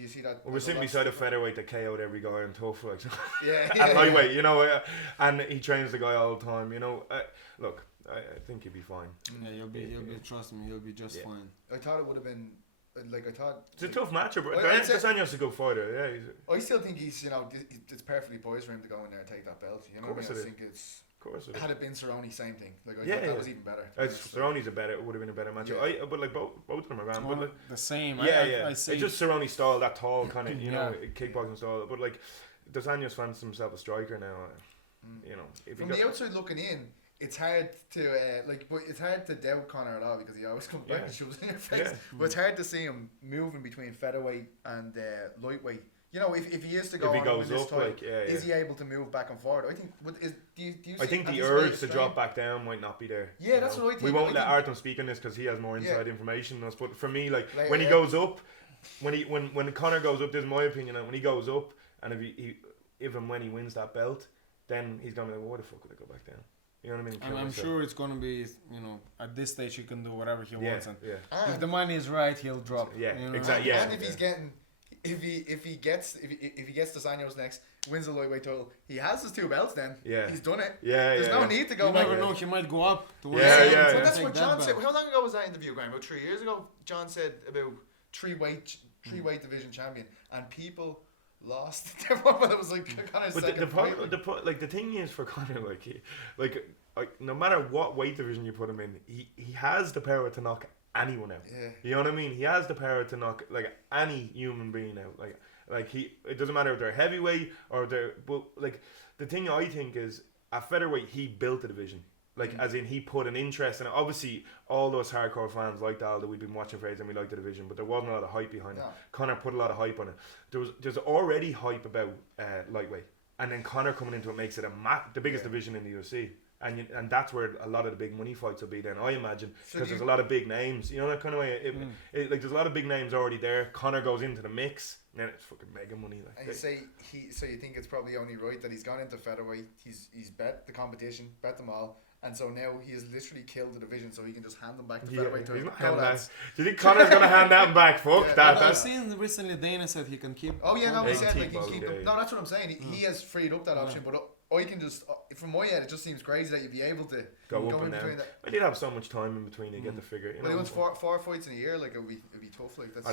you see that? Well, we're sitting beside a featherweight that KO'd every guy in tough, like, Yeah, at lightweight, you know, and he trains the guy all the time, you know. Look, I think he'll be fine. yeah, you'll be trust me, he'll be just Yeah. fine. I thought it would have been like I thought. It's a tough matchup, but I'd say- Dos Anjos is a good fighter. Yeah, I still think he's, you know, it's perfectly poised for him to go in there and take that belt. You know what I Course mean? I it is. think it's of course. It is. had it been Cerrone, same thing. Like I Yeah, thought that yeah. was even better. Cerrone's would have been a better matchup. Yeah. But like both of them are around. Well, But like, the same. yeah. I see. It's just Cerrone style, that tall kind of, you know, Yeah. kickboxing style. But like, Dos Anjos fancies himself a striker now. You know, if From he the got, outside looking in, it's hard to but it's hard to doubt Conor at all because he always comes back Yeah. and shoves in your face. Yeah. But it's hard to see him moving between featherweight and lightweight. You know, if he is to go if he on and win goes this up, title, like, yeah. is he able to move back and forward? I think. Do you I see think at the this urge rate to strain? drop back down might not be there. Yeah, you that's know. what I think. We won't I let think- Artem speak on this because he has more inside information than us. But for me, like Later, when he yeah. goes up, when Conor goes up, this is my opinion. And when he goes up, and if and when he wins that belt, then he's gonna be like, well, why the fuck would I go back down? You know what I mean? I'm sure it's gonna be, you know, at this stage he can do whatever he Yeah, wants, and yeah. And- if the money is right, he'll drop. Yeah, you know? exactly, yeah. And if he's getting, if he gets Dos Anjos next, wins the lightweight title, he has his 2 belts. Then Yeah. he's done it. Yeah, There's yeah. no need to go You back. never know, he might go up to Yeah, one yeah, But yeah. that's take what that John said. back. How long ago was that interview, Graham? About 3 years ago. John said about three weight division champion, and people lost their mind. But it was like Conor's But second the fight. problem, like the thing is for Conor, like no matter what weight division you put him in, he has the power to knock anyone out. Yeah. You know what I mean? He has the power to knock like any human being out. Like it doesn't matter if they're heavyweight or they're. But like the thing I think is at featherweight he built a division. Like as in he put an interest in it. Obviously all those hardcore fans liked Aldo. We've been watching for ages and we liked the division, but there wasn't a lot of hype behind it. No. Conor put a lot of hype on it. There's already hype about lightweight, and then Conor coming into it makes it the biggest division in the UFC. And that's where a lot of the big money fights will be then, I imagine, So because there's a lot of big names, you know, that kind of way. Like there's a lot of big names already there. Conor goes into the mix, and then it's fucking mega money. Like And so you think it's probably only right that he's gone into featherweight. He's bet the competition, bet them all, and so now he has literally killed the division, so he can just hand them back to featherweight. he's not Go, handing that. lads. Do you think Conor's gonna hand that back? Fuck Yeah, that. I've That's seen recently Dana said he can keep. Oh yeah, no, he Yeah, said he like he keep can keep both, them. yeah. No, that's what I'm saying. He has freed up that option, but I can just from my head, it just seems crazy that you'd be able to go up in and between down. that. I did have so much time in between to get the figure. You But he know, wants four fights in a year. Like it'd be tough. Like that's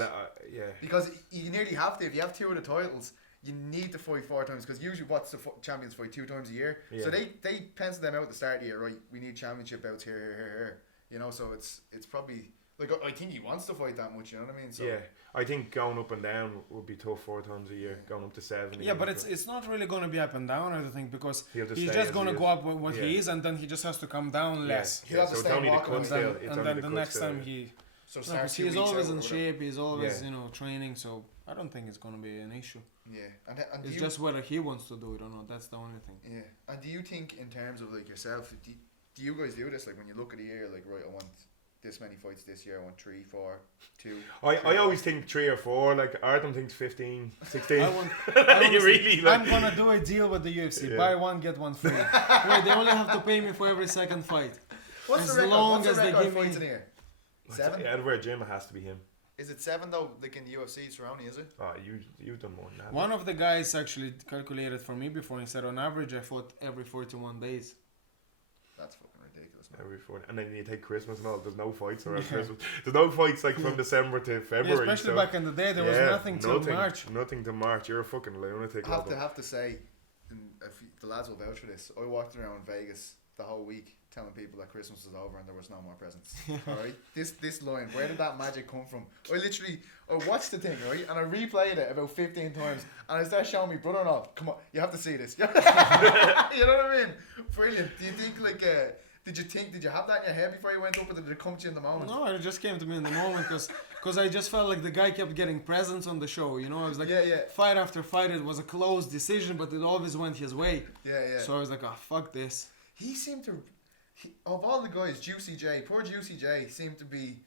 yeah. because you nearly have to. If you have 2 of the titles, you need to fight 4 times because usually what's the champions fight 2 times a year. So Yeah. they pencil them out at the start of the year. Right, we need championship bouts here. You know, so it's probably like I think he wants to fight that much. You know what I mean? So Yeah, I think going up and down would be tough 4 times a year. Going up to 7. Yeah, but it's not really going to be up and down, I don't think, because He'll just he's stay just as going he to is. go up with what he Yeah. is, and then he just has to come down less. He'll have to so stay it's only the walking cut and still. then- It's And only then the the cut next still. time he... so No, start 'cause 2 he's weeks always out or in whatever. shape, he's always, Yeah. training, so I don't think it's going to be an issue. Yeah, and do It's you, just whether he wants to do it or not, that's the only thing. yeah, and do you think in terms of like yourself, do you guys do this like when you look at a year like right, I want this many fights this year, I want 3, 4, 2. I always think 3 or 4. Like Artem thinks 15, 16. I want, You really like. I'm gonna do a deal with the UFC. Yeah. Buy one, get one free. Right, they only have to pay me for every second fight. What's As the record? long What's as the they record give me- fights in here? 7? Everywhere gym it has to be him. Is it 7 though? Like in the UFC, surrounding, is it? Oh, you've done more than that. One of the guys actually calculated for me before. He said on average I fought every 41 days. That's fucking ridiculous, man. Every 4, and then you take Christmas and all. There's no fights around Yeah. Christmas. There's no fights like from December to Yeah, February. especially so- back in the day, there was nothing till March. Nothing to March. You're a fucking lunatic. I Lobov. have to say, and if the lads will vouch for this, I walked around Vegas the whole week telling people that Christmas was over and there was no more presents. Alright? This line, where did that magic come from? I watched the thing, right? And I replayed it about 15 times and I started showing my brother-in-law, come on, you have to see this. You know what I mean? Brilliant. Do you think like did you have that in your head before you went up, or did it come to you in the moment? No, it just came to me in the moment because I just felt like the guy kept getting presents on the show. You know, I was like, Yeah. fight after fight, it was a close decision, but it always went his way. Yeah. So I was like, oh, fuck this. He seemed to, of all the guys, poor Juicy J seemed to be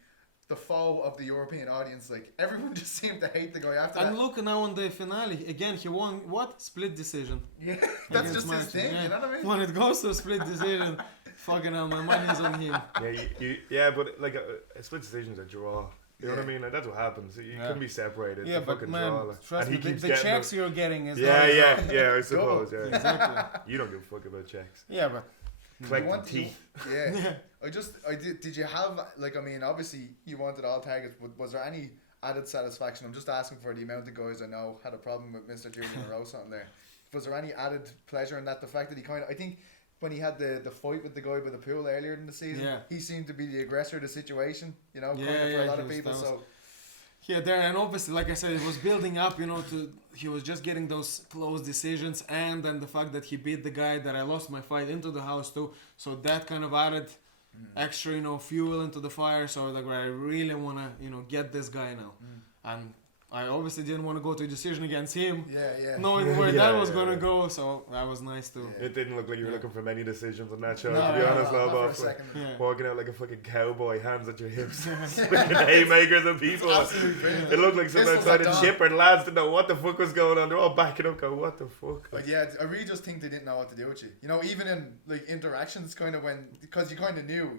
the foe of the European audience. Like, everyone just seemed to hate the guy after And that. look now on the finale, again, he won, what? Split decision. Yeah, that's Against just his Martin, thing, yeah. you know what I mean? When it goes to a split decision, fucking hell, my money's on him. Yeah, but like a split decision's a draw. You know what I mean? Like, that's what happens. You Yeah. couldn't be separated. Yeah, It's a but fucking man, draw. Like. trust And me, he the keeps getting checks them. you're getting is Yeah, I suppose. Double. Yeah. Exactly. You don't give a fuck about checks. Yeah, but Collecting teeth. Yeah. Did you have, like, I mean, obviously you wanted all targets, but was there any added satisfaction? I'm just asking for the amount of guys I know had a problem with Mr. Junior in a row something there. Was there any added pleasure in that? The fact that he kind of, I think when he had the fight with the guy by the pool earlier in the season, Yeah. he seemed to be the aggressor of the situation, you know, Yeah, kind of for yeah, a lot he of was- people. that was- So yeah, there, and obviously, like I said, it was building up, you know, he was just getting those close decisions, and then the fact that he beat the guy that I lost my fight into the house too, so that kind of added extra, you know, fuel into the fire. So I was like, right, I really want to, you know, get this guy now. And I obviously didn't want to go to a decision against him, yeah. knowing where Yeah, that was yeah, going to yeah. go, so that was nice too. Yeah. It didn't look like you were Yeah. looking for many decisions on that show, No, to be no, honest, not for a Lobov. Like, second. Yeah. walking out like a fucking cowboy, hands at your hips, fucking haymakers and people. Absolutely brilliant. It looked like some This was outside at of dawn. chipper. Lads didn't know what the fuck was going on. They're all backing up, going, "What the fuck?" But yeah, I really just think they didn't know what to do with you. You know, even in like interactions, kind of because you kind of knew,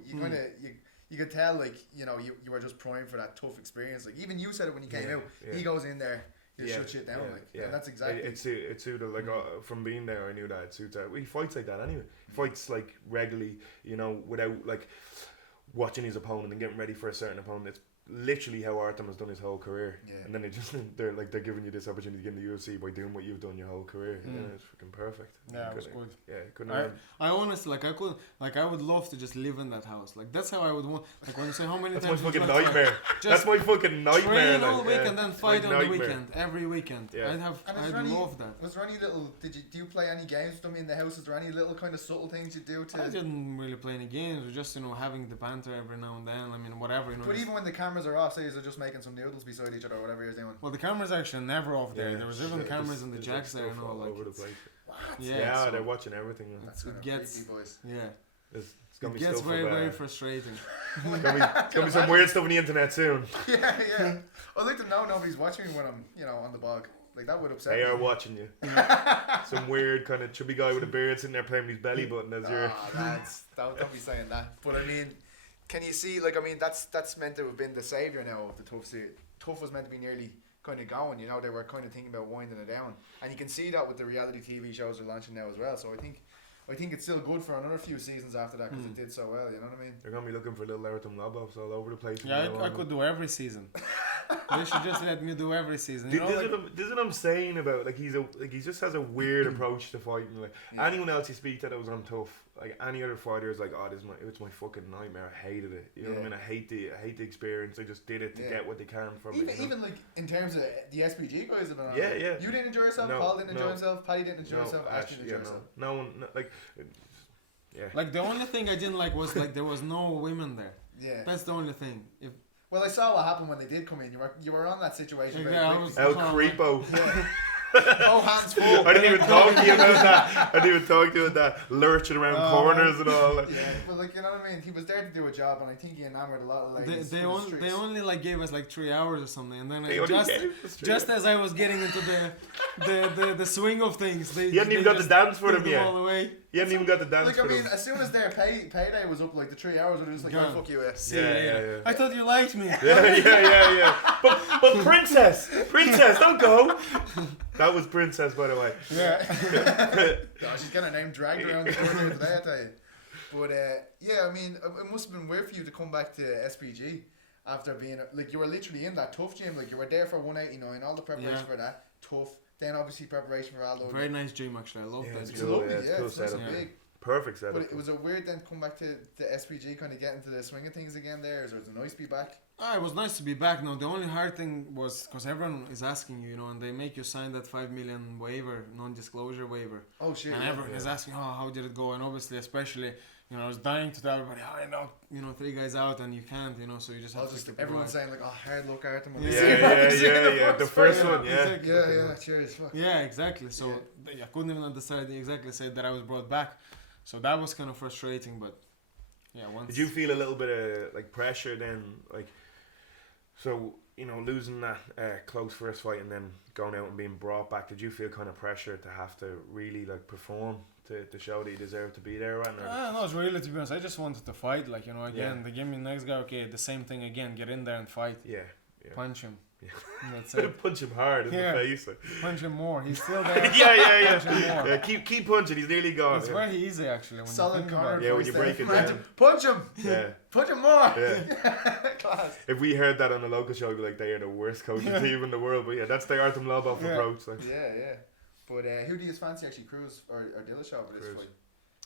you could tell, like, you know, you were just primed for that tough experience. Like, even you said it when you came out. yeah. He goes in there, you shut shit down, and that's exactly. It suited, like, from being there, I knew that it suits out. He fights like that anyway. He fights like regularly, you know, without like watching his opponent and getting ready for a certain opponent. It's literally how Artem has done his whole career. Yeah. And then they're giving you this opportunity to get in the UFC by doing what you've done your whole career. Yeah, it's freaking perfect. Yeah, it was Couldn't- good. Yeah, couldn't have. I honestly, I would love to just live in that house. Like, that's how I would want. Like, when you say how many That's my times. fucking would you like to, nightmare. just That's my fucking nightmare. train all like, week yeah. and then It's fight my on the nightmare. weekend, every weekend. Yeah. And is I'd there any, love that. was there any little? Do you play any games with them in the house? Is there any little kind of subtle things you do to? I didn't really play any games. We're just, you know, having the banter every now and then. I mean, whatever, you know. But just- even when the cameras are off, say you're just making some noodles beside each other or whatever you're doing. well, the cameras actually never off there. There was even shit, cameras there's- in the there's, jacks there, you stuff know, all like over the it's- place. Yeah, so They're watching everything. Man. That's it kind of gets- creepy, boys. yeah. It's It gonna be gets stuff very, of, very frustrating. It's gonna be some weird stuff on the internet soon. yeah. I'd like to know nobody's watching me when I'm, you know, on the bog. Like, that would upset They me. are watching you. Some weird kind of chubby guy with a beard sitting there playing with his belly button as you're. Lads, don't be saying that. But I mean, can you see? Like, I mean, that's meant to have been the saviour now of the Tough series. Tough was meant to be nearly kind of going. You know, they were kind of thinking about winding it down, and you can see that with the reality TV shows they're launching now as well. So I think it's still good for another few seasons after that because it did so well. You know what I mean? They're gonna be looking for little Artem Lobovs all over the place. from Yeah, now I on. could do every season. They should just let me do every season. You know, like, This is what I'm saying about, like, he just has a weird approach to fighting. Like, anyone else you speak to that was on Tough, like any other fighter is like, oh, it's my fucking nightmare. I hated it. You know what I mean? I hate the experience. I just did it to get what they can from even, it. You know? Even like in terms of the SPG guys have been on. Yeah, yeah. You didn't enjoy yourself. No, Paul didn't enjoy himself. Paddy didn't enjoy himself. Ash didn't enjoy himself. No one, like, yeah. Like the only thing I didn't like was like there was no women there. Yeah. That's the only thing. Well, I saw what happened when they did come in. You were on that situation. Yeah, I was. El Creepo. Yeah. Oh, hands full. I didn't even talk to you about that. I didn't even talk to you about that. Lurching around corners and all. Like. Yeah, but like, you know what I mean? He was there to do a job, and I think he enamored a lot of ladies. They only like gave us like 3 hours or something, and then just as I was getting into the swing of things, they you hadn't even got the dance for them yet. All the way. You hadn't even got the dance like, for them. I mean, as soon as their payday was up, like the 3 hours, it was like, oh, fuck you, yeah. I thought you liked me. Yeah. But Princess, don't go. That was Princess, by the way. Yeah. No, she's getting her name dragged around the court here today, I tell you. But yeah, I mean, it must have been weird for you to come back to SPG after being like, you were literally in that tough gym. Like, you were there for 189, all the preparation for that, tough. Then obviously preparation for Aldo. Very nice gym, actually. I love that. It's lovely, it's nice and big. Perfect setup. But it was a weird then to come back to the SPG, kind of get into the swing of things again there. Or was it nice to be back? It was nice to be back. No, the only hard thing was because everyone is asking you, and they make you sign that 5 million waiver, non-disclosure waiver. Oh shit! And everyone is asking, how did it go? And obviously, especially, I was dying to tell everybody, I know, 3 guys out, and you can't, so you just have to. Everyone's saying like, hard luck, Artem. Yeah. The first one, exactly. Yeah. Cheers. Fuck. Yeah, exactly. So I couldn't even decide exactly say that I was brought back. So that was kind of frustrating, but yeah. Once. Did you feel a little bit of like pressure then, like? So, losing that close first fight and then going out and being brought back, did you feel kind of pressure to have to really like perform to show that you deserve to be there right now? No, it's really, to be honest, I just wanted to fight. Like, again, they gave me the next guy, okay, the same thing again, get in there and fight. Yeah. Punch him. Yeah. That's it. Punch him hard in the face. Like. Punch him more. He's still there. Yeah. Punch him more. Yeah, keep punching. He's nearly gone. It's very easy, actually. When solid corner. Yeah, when you break it down. Punch him. Yeah. Punch him more. Yeah. Class. If we heard that on the local show, we'd be like, they are the worst coaching team in the world. But yeah, that's the Artem Lobov approach. Like. Yeah. But who do you fancy actually, Cruz or Dillashaw for this fight?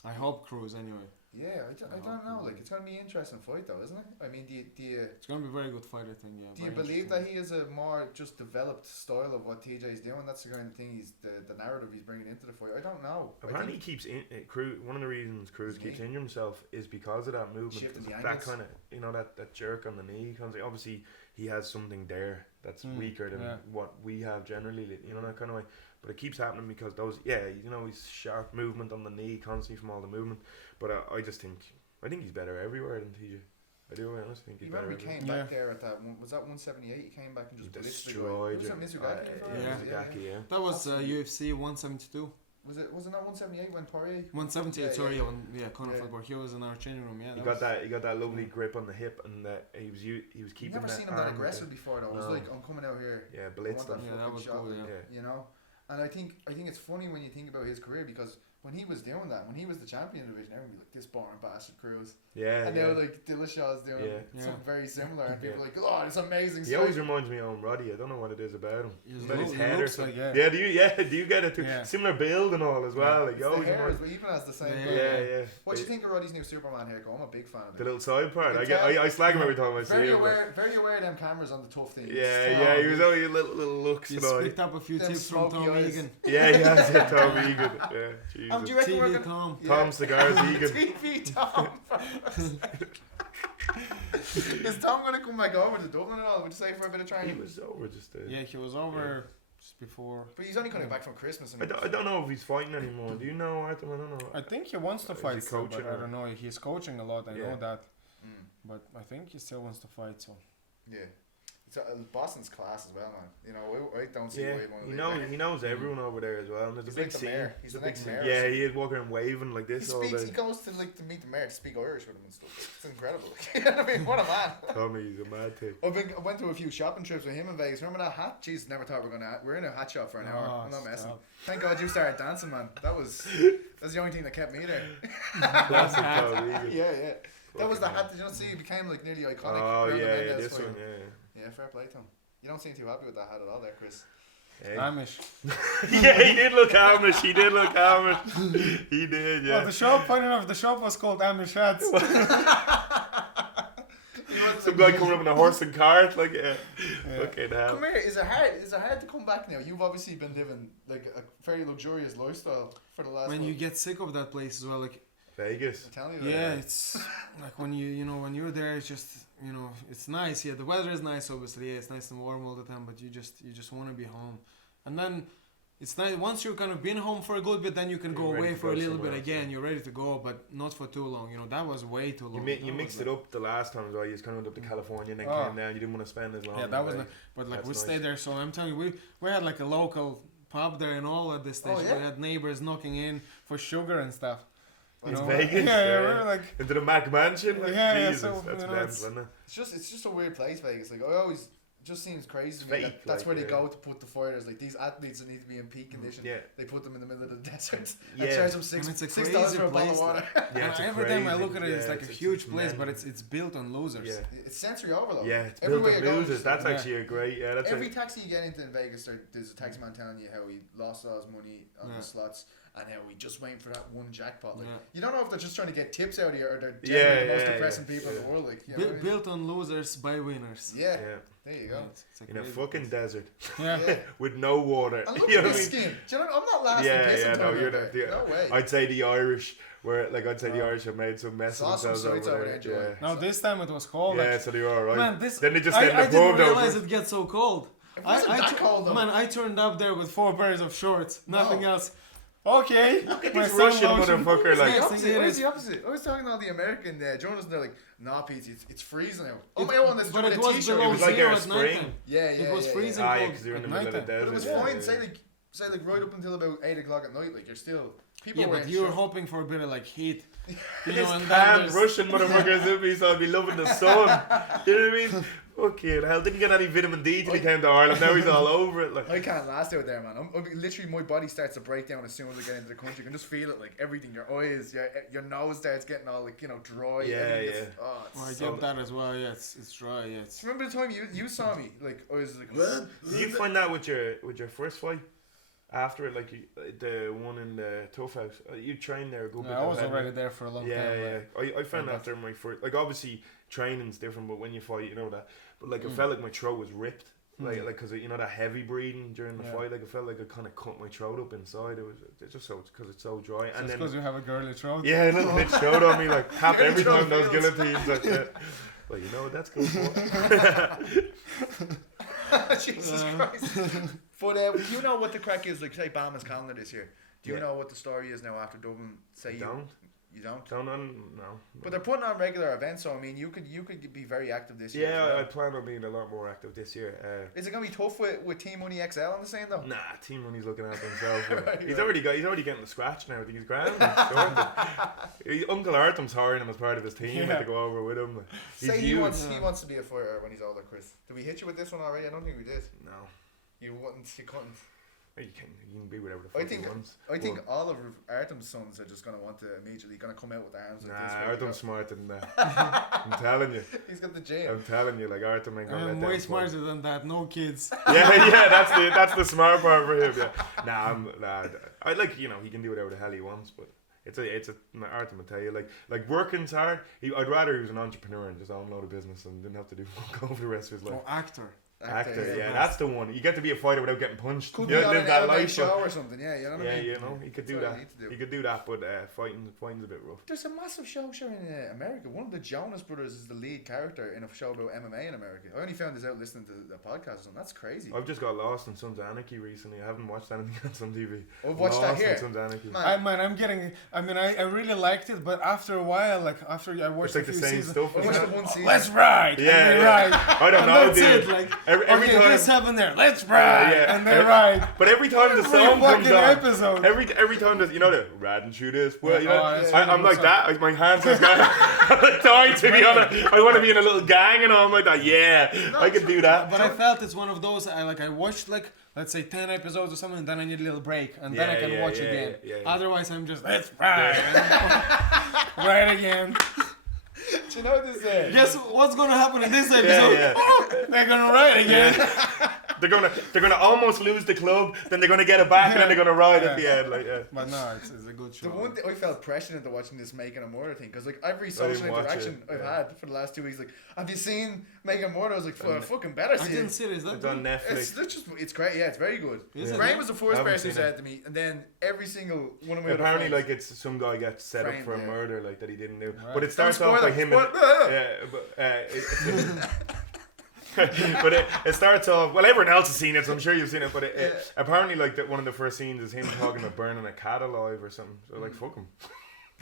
I hope Cruz anyway. Yeah, I don't know. Like, it's gonna be an interesting fight, though, isn't it? I mean, do you it's gonna be a very good fight, I think. Yeah. Do you believe that he has a more just developed style of what TJ is doing? That's the kind of thing the narrative he's bringing into the fight. I don't know. Apparently, he keeps Cruz. One of the reasons Cruz keeps injuring himself is because of that movement, that kind of that jerk on the knee. Obviously, he has something there that's weaker than what we have generally. That kind of way. But it keeps happening because those, he's sharp movement on the knee constantly from all the movement. But I think he's better everywhere than TJ. I do honestly think he's better. Remember he came back there at that one, was that 178? He came back and just destroyed the guy. Was that yeah. That was UFC 172. Was it not 178 when Poirier? 178, sorry, Conor McGregor. He was in our changing room. Yeah, he got that lovely grip on the hip, and he was keeping. Never seen him that aggressive before though. It was like, I'm coming out here. Yeah, blitz. That was cool. And I think it's funny when you think about his career, because when he was doing that, when he was the champion division, everyone would be like, this boring bastard Cruz. Yeah. And now like Dillashaw's doing something very similar, and people are like, oh, it's amazing. He always reminds me of Roddy. I don't know what it is about him. About his head or something. Do you get it too? Yeah. Similar build and all as well. Like, the hair even has the same. Yeah. What do you think of Roddy's new Superman haircut? I'm a big fan of it. The little side part. I slag him every time I see him. Very aware of them cameras on the tough thing. Yeah. He was only little looks. He's picked up a few tips from Tom Egan. Yeah, he has it, Tom Egan. Yeah, Jesus. Do you reckon TV Tom. Tom Cigars Egan. TV Tom. Is Tom going to come back over to Dublin at all? Would you say for a bit of training? He was over just he was over just before. But he's only coming back from Christmas. I don't know if he's fighting anymore. Do you know, Artem? I don't know. I think he wants to fight still, but I don't know. He's coaching a lot. I know that. But I think he still wants to fight. So. Yeah. Boston's class as well, man. I don't see why he knows everyone over there as well. And there's a big scene. He's the next mayor. Yeah, he is walking around waving like this all day. He goes to meet the mayor to speak Irish with him and stuff. It's incredible. You know what I mean? What a man. Tommy's a mad thing. I went to a few shopping trips with him in Vegas. Remember that hat? Jeez, never thought we're in a hat shop for an hour. I'm not messing. Thank God you started dancing, man. That's the only thing that kept me there. Classic Tommy. Yeah. That was the hat. Did you not see? It became like nearly iconic. Oh yeah, this one, yeah. Yeah, fair play to him. You don't seem too happy with that hat at all there, Chris. Hey. Amish. Yeah, he did look Amish. He did, yeah. Well, the shop, funny enough, the shop was called Amish Hats. Some guy coming up on a horse and cart, like, yeah. Fucking hell. Come here, is it hard to come back now? You've obviously been living like a very luxurious lifestyle for the last When month. you get sick of that place as well, like, Vegas. I'm telling you yeah, that. it's like when when you're there, it's just, it's nice. Yeah, the weather is nice, obviously. Yeah, it's nice and warm all the time, but you just want to be home. And then it's nice once you've kind of been home for a good bit, then you can You're go ready away to for go a little somewhere bit else, again. yeah. You're ready to go, but not for too long. That was way too long. You mixed it up the last time as well. You just kind of went up to California and then came down. You didn't want to spend as long. Yeah, that was. away. But like That's we nice. stayed there, so I'm telling you, we had like a local pub there and all at this stage. Oh, yeah? We had neighbors knocking in for sugar and stuff. It's know? Vegas. Yeah, we were like. Into the Mac Mansion. Like, Yeah, Jesus, so, that's mental, isn't it? It's just a weird place, Vegas. Like I always. It just seems crazy to me Fake, that's like, where they yeah. go to put the fighters. Like these athletes that need to be in peak condition, Yeah. they put them in the middle of the desert Yeah. and charge them And it's a $6 crazy for a bottle place, of water. Yeah, it's And a every time I crazy- look at it, it's yeah, like a huge place, mental. but it's built on losers. Yeah. It's sensory overload. Yeah, it's built Everywhere of you go, losers. it's That's like- actually a great. Yeah, that's Every taxi you get into in Vegas, there's a taxi man telling you how he lost all his money on Yeah. the slots and how he just waiting for that one jackpot. Like Yeah. you don't know if they're just trying to get tips out of you or they're Yeah, generally the most yeah, depressing yeah, people in yeah. the world. Like you know what I mean? Built on losers by winners. Yeah, yeah. there you go. It's a In a crazy fucking place. desert Yeah. Yeah. with no water. And look You at know what I this mean? skin. Do you know, I'm not lasting Yeah, piss yeah, until no, I'm you're out the, there. No way. I'd say the Irish, I'd say the Oh. Irish have made some mess of Saw some themselves sights over over there. there, Joey. Yeah. Now this time it was cold. Yeah, like, so they were alright. man, this Then they just I stayed in the didn't pub though. realize it gets so cold. It wasn't that cold though. Man, I turned up there with 4 pairs of shorts, nothing No. else. Okay, my This sun Russian lotion. motherfucker, It's like, the Next opposite. thing it Where's is- the opposite? I was talking to all the American journalists and they're like, nah, Pete, it's freezing now. Oh, my one that's But doing it a was t-shirt. below It was like zero our at spring. nighttime. Yeah, It was yeah. freezing. ah, yeah, cold because you're in at the middle of the nighttime. desert. But it was yeah, fine. yeah, Say like right up until about 8 o'clock at night. Like you're still people Yeah, were but in you were shock. hoping for a bit of like heat. You This know, and then tan there's- Russian motherfuckers in me, so I'd be loving the sun. You know what I mean? Fucking hell, didn't get any vitamin D till he came to Ireland. Now he's all over it. Like, I can't last out there, man. Literally, my body starts to break down as soon as I get into the country. You can just feel it, like everything. Your eyes, your nose starts getting all like dry. Yeah, everything gets- yeah. Oh, it's Oh, I so get that as well. Yeah, it's dry. Yeah, it's. Remember the time you saw me? Like I was like, what? do you find that with your first fight? After it, like the one in the Tough House, you trained there a good bit. Yeah, I was hadn't you? already there for a long Yeah, time. yeah. I found Yeah, after my first, like obviously training's different, but when you fight, you know that. But like I Mm. felt like my throat was ripped, like Mm. because you know that heavy breathing during the Yeah. fight. Like I felt like I kind of cut my throat up inside. It's just so because it's so dry. So And it's then because you have a girly throat. yeah, a little bit showed on me like tap Your every throat time those feels- guillotines. Like that. Well, you know what that's good for. Jesus Christ. But do you know what the crack is? Like, say Bama's calendar this year. Do you Yeah. know what the story is now after Dublin? Say you don't. Don't no. But they're putting on regular events, so I mean, you could be very active this year. Yeah, as well. I plan on being a lot more active this year. Is it gonna be tough with Team Money XL on the same though? Nah, Team Money's looking after himself. Right, he's right. already getting the scratch now. I think he's grand. Uncle Artem's hiring him as part of his team Yeah. to go over with him. He's Say he huge. wants to be a fighter when he's older, Chris. Did we hit you with this one already? I don't think we did. No, You couldn't. you can be whatever the fuck I think he wants. I think all of Artem's sons are just gonna want to immediately come out with their hands like this. Nah, ready to go. Artem's smarter than that. I'm telling you. He's got the gym. I'm telling you, like Artem ain't gonna let I'm that way fight. smarter than that. No kids. Yeah, that's the smart part for him. Yeah, I like he can do whatever the hell he wants, but it's a Artem will tell you like working's hard. I'd rather he was an entrepreneur and just own a load of business and didn't have to do fuck all for the rest of his life. Oh, actor. Actor, yeah, that's the one. You get to be a fighter without getting punched. Could You be on live an that MMA life. show or something. Yeah, you know what I Yeah, mean. you know, he could do That's what I that. need to do. He could do that, but fighting's a bit rough. There's a massive show in America. One of the Jonas Brothers is the lead character in a show about MMA in America. I only found this out listening to the podcast or something. That's crazy. I've just got lost in Sons of Anarchy recently. I haven't watched anything else on TV. I've watched that Lost in here. Sons of Anarchy. Man. I really liked it, but after a while, like after I watched It's like a the few same seasons, stuff. I isn't watched it? the one season. let's ride. Yeah, and they yeah. ride. I don't And know, that's dude. it. Like Every okay, time, this happened there. Let's ride. Yeah. And they ride. but every time the Every song comes fucking on, episode. every time there's the ride and shoot this. Well, that's I'm really like good that. My hands are dying to be honest. I want to be in a little gang and all. I'm like that. Yeah, I could do that. But I felt it's one of those. I watched like let's say 10 episodes or something, and then I need a little break, and then I can watch again. Yeah. Otherwise, I'm just let's ride. Right again. Do you know this? Guess what's gonna happen in this episode? Yeah. Oh, they're gonna ride again. they're gonna almost lose the club, then they're gonna get it back, and then they're gonna ride at the end. Like, yeah. But no, it's a good show. The one thing I felt pressured into watching this Making a Murder thing, because like every social interaction I've had for the last 2 weeks, like, have you seen Making a Murder? I was like, fucking better I see didn't it. see it. Is that It's on good? Netflix. It's great. Yeah, it's very good. Is it? Graham was the first I haven't person who seen said it to me, and then every single one of my other Apparently, friends, like it's some guy gets set up Framed, for a yeah. murder, like that he didn't do. Right. But it starts off by him. But it starts off. Well, everyone else has seen it, so I'm sure you've seen it. But apparently, like one of the first scenes is him talking about burning a cat alive or something. So like, fuck him.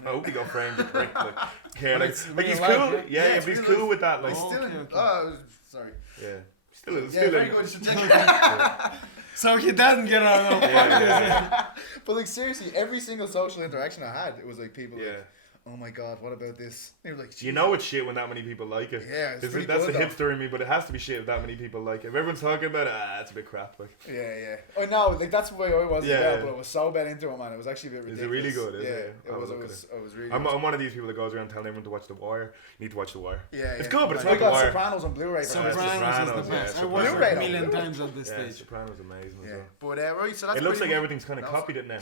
I hope he got framed for prick. Like, yeah, But like, it's like he's real life, cool. yeah? Yeah, but he's cool with that. Like, He's still in. okay. Oh, sorry. yeah, still Yeah, very in. good. You should check it out. So he didn't get on. Yeah. But like seriously, every single social interaction I had, it was like people Yeah. like, "Oh my god, what about this?" They were like, You know it's shit when that many people like it. Yeah, it's pretty that's good, the though. hipster in me, but it has to be shit if that many people like it. If everyone's talking about it, it's a bit crap. Like, Yeah. I know, like that's the way I was Yeah, as well, yeah. but I was so bad into it, man. It was actually a bit Is ridiculous. it really good, is yeah, it? it I'll was. look I at was. I was really. I'm one of these people that goes around telling everyone to watch The Wire. You need to watch The Wire. Yeah, It's good, but it's I not The got Wire. Sopranos on Blu-ray. for that. Sopranos is Sopranos, the yeah, best. I Sopranos. watched it Blu-ray a million though. times at this Yeah, stage. Sopranos is amazing as Yeah, well. but right, so that's It looks pretty like much- everything's kind of that was- copied it now,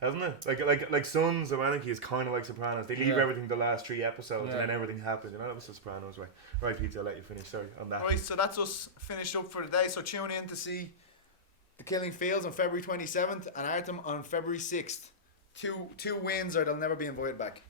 hasn't it? Like Sons of Anarchy is kind of like Sopranos. They leave Yeah. everything the last 3 episodes, Yeah. and then everything happens. You know, that was the Sopranos way. Right, Pete, I'll let you finish. Sorry on that. Right, so that's us finished up for the day. So tune in to see The Killing Fields on February 27th and Artem on February 6th. Two wins or they'll never be invited back.